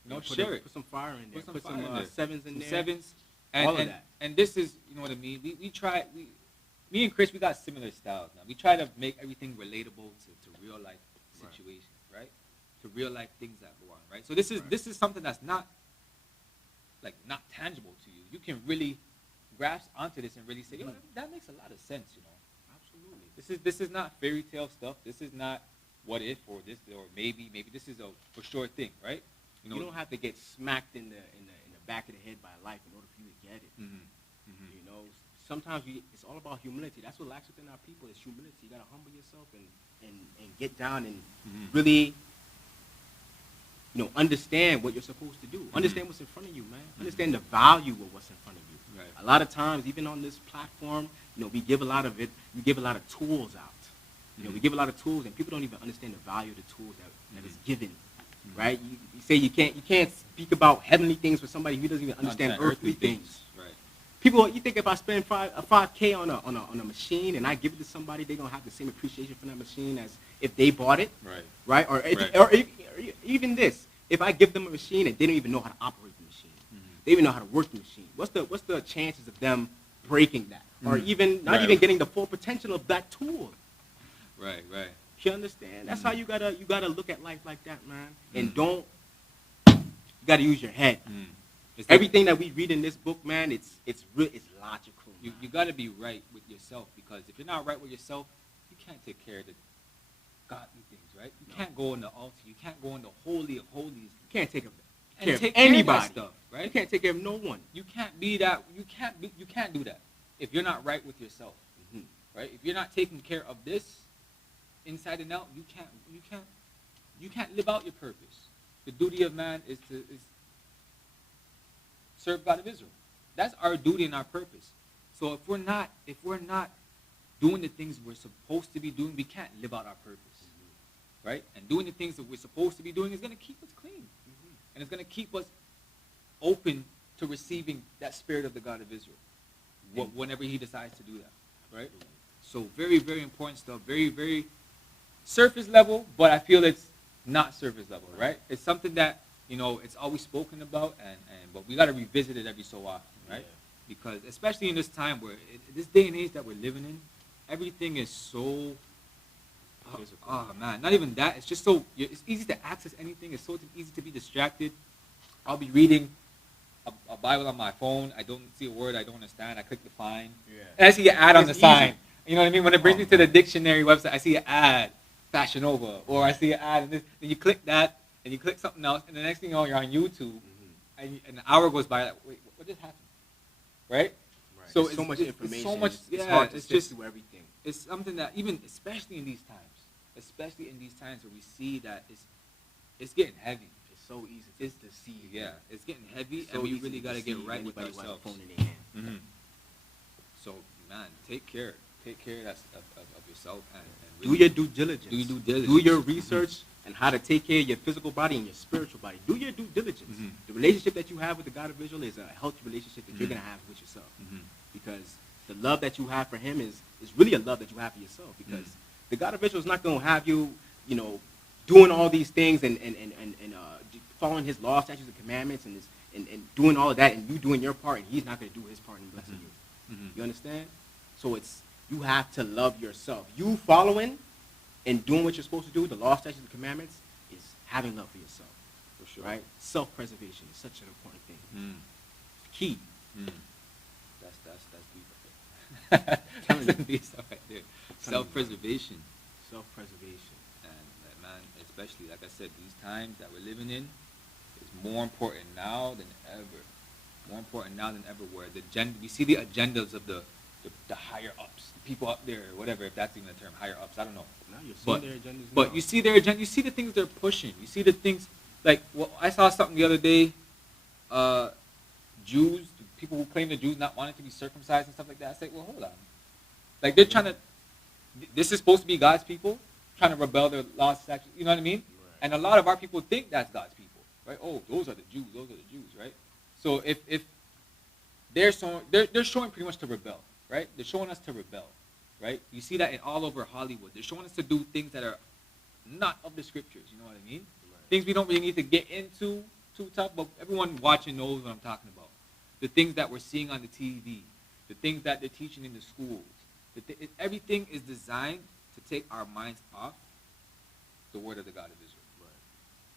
You know, share it. Put some fire in there. Put some sevens in there. Sevens. All of And that. and this is, you know what I mean. We try. me and Chris, we got similar styles. Now we try to make everything relatable to real life situations, right? To real life things that go on, right? So this is something that's not tangible to you. You can really grasp onto this and really say, yo, that makes a lot of sense, you know. Absolutely. This is not fairy tale stuff. This is not what if or this or maybe this is a for sure thing, right? You don't have to get smacked in the back of the head by life in order for you to get it. You know, sometimes it's all about humility. That's what lacks within our people is humility. You gotta humble yourself and get down and really, you know, understand what you're supposed to do. Understand what's in front of you, man. Understand the value of what's in front of you. Right. A lot of times, even on this platform, you know, we give a lot of tools out. You know, we give a lot of tools, and people don't even understand the value of the tools that is given. Right? You say you can't speak about heavenly things with somebody who doesn't even understand earthly things. Right. People, you think if I spend $5K on a machine and I give it to somebody, they're gonna have the same appreciation for that machine as if they bought it. Right. Right? Or even this, if I give them a machine and they don't even know how to operate the machine, they don't even know how to work the machine. What's the chances of them breaking that, or even not even getting the full potential of that tool? Right. You understand? That's how you gotta look at life like that, man. And you gotta use your head. Everything that we read in this book, man, it's logical. You gotta be right with yourself, because if you're not right with yourself, you can't take care of the godly things, right? You can't go in the altar. You can't go in the holy of holies. You can't take and care of take anybody. Care of that stuff, right? You can't take care of no one. You can't be that. You can't do that if you're not right with yourself, right? If you're not taking care of this inside and out, you can't live out your purpose. The duty of man is to serve God of Israel. That's our duty and our purpose. So if we're not doing the things we're supposed to be doing, we can't live out our purpose, right? And doing the things that we're supposed to be doing is going to keep us clean, and it's going to keep us open to receiving that spirit of the God of Israel, whenever He decides to do that, right? So very, very important stuff. Very, very surface level, but I feel it's not surface level, right? It's something that, you know, it's always spoken about, but we got to revisit it every so often, right? Because especially in this time where, this day and age that we're living in, everything is so, oh man, not even that. It's just so, it's easy to access anything. It's so easy to be distracted. I'll be reading a Bible on my phone. I don't see a word I don't understand. I click the find. And I see an ad on the sign. You know what I mean? When it brings me to the dictionary website, I see an ad, Fashion Nova, or I see an ad, and then you click that, and you click something else, and the next thing you know, you're on YouTube, and an hour goes by, like, wait, what just happened? Right? So it's so much information. It's so much, it's hard to sift through everything. It's something that even, especially in these times where we see that it's getting heavy. It's so easy to see. Yeah, it's getting heavy, and we really got to get right with ourselves. So, man, take care of yourself, and really do your due diligence. Do your research and how to take care of your physical body and your spiritual body. Do your due diligence. The relationship that you have with the God of Israel is a healthy relationship that you're going to have with yourself. Because the love that you have for Him is really a love that you have for yourself. Because the God of Israel is not going to have you, you know, doing all these things and following His law, statutes, and commandments and doing all of that, and you doing your part, and He's not going to do His part in blessing you. You understand? So you have to love yourself. You following and doing what you're supposed to do, the law, statutes, and commandments, is having love for yourself. For sure. Right? Self-preservation is such an important thing. Key. That's a big stuff right there. Self-preservation. And man, especially, like I said, these times that we're living in, is more important now than ever. Where we see the agendas of the higher ups, the people up there, or whatever, if that's even a term, higher ups, I don't know. But you see their agenda, you see the things they're pushing. You see the things, like, well, I saw something the other day, Jews, people who claim the Jews not wanting to be circumcised and stuff like that. I say, well, hold on. Like, they're trying to, this is supposed to be God's people, trying to rebel their laws, you know what I mean? Right. And a lot of our people think that's God's people, right? Oh, those are the Jews, right? So if they're showing pretty much to rebel, right? They're showing us to rebel, right? You see that in all over Hollywood. They're showing us to do things that are not of the scriptures, you know what I mean? Right. Things we don't really need to get into too tough, but everyone watching knows what I'm talking about. The things that we're seeing on the TV, the things that they're teaching in the schools, Everything is designed to take our minds off the word of the God of Israel.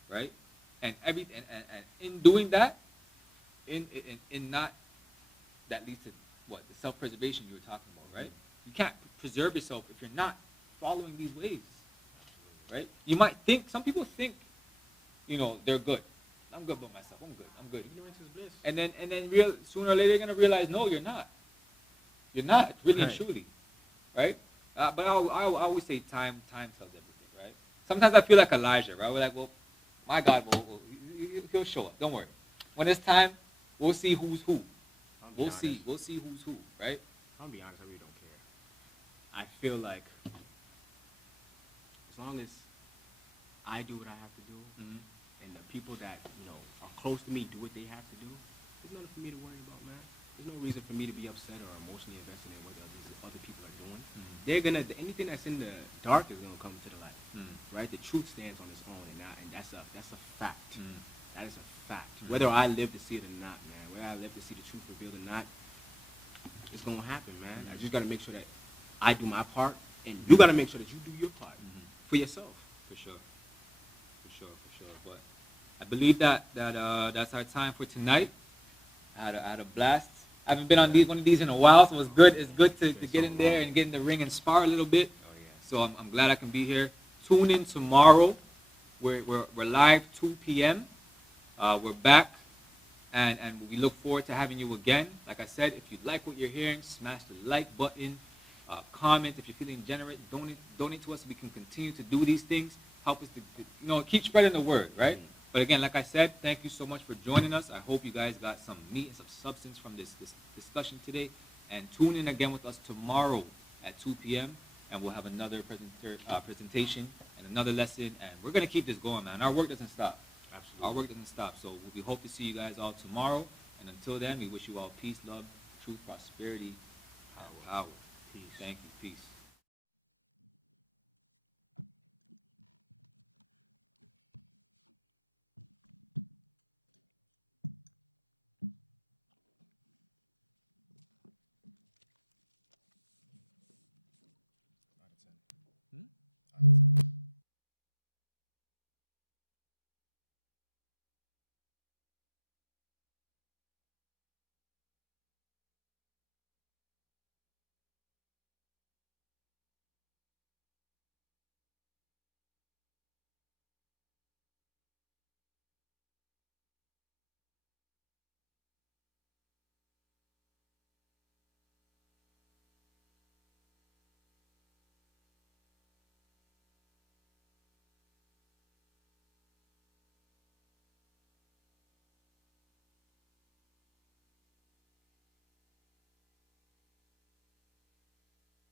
Right? And in doing that, in not, that leads to what? The self-preservation you were talking about, right? You can't preserve yourself if you're not following these ways. Right? You might think, some people think, they're good. I'm good by myself. I'm good. Ignorance is bliss. And then sooner or later you're gonna realize, no, you're not. You're not, really and truly. Right? But I always say time tells everything, right? Sometimes I feel like Elijah, right? We're like, well, my God he'll show up. Don't worry. When it's time, we'll see who's who. We'll see who's who, right? I'm gonna be honest, I really don't care. I feel like as long as I do what I have to do, and the people that are close to me do what they have to do, there's nothing for me to worry about, man. There's no reason for me to be upset or emotionally invested in what other people are doing. They're gonna, anything that's in the dark is gonna come to the light, right? The truth stands on its own, and that's a fact. That is a fact. Whether I live to see it or not, man, whether I live to see the truth revealed or not, it's gonna happen, man. I just gotta make sure that I do my part, and you gotta make sure that you do your part for yourself. For sure. But I believe that's our time for tonight. I had a blast. I haven't been on one of these in a while, so it's good. It's good to get in there and get in the ring and spar a little bit. Oh yeah. So I'm glad I can be here. Tune in tomorrow. We're live 2 p.m. We're back, and we look forward to having you again. Like I said, if you like what you're hearing, smash the like button. Comment if you're feeling generous. Donate to us so we can continue to do these things. Help us to keep spreading the word, right? But again, like I said, thank you so much for joining us. I hope you guys got some meat and some substance from this discussion today. And tune in again with us tomorrow at 2 p.m. and we'll have another presentation and another lesson. And we're going to keep this going, man. Our work doesn't stop. Absolutely. Our work doesn't stop. So we hope to see you guys all tomorrow. And until then, we wish you all peace, love, truth, prosperity, power. Peace. Thank you. Peace.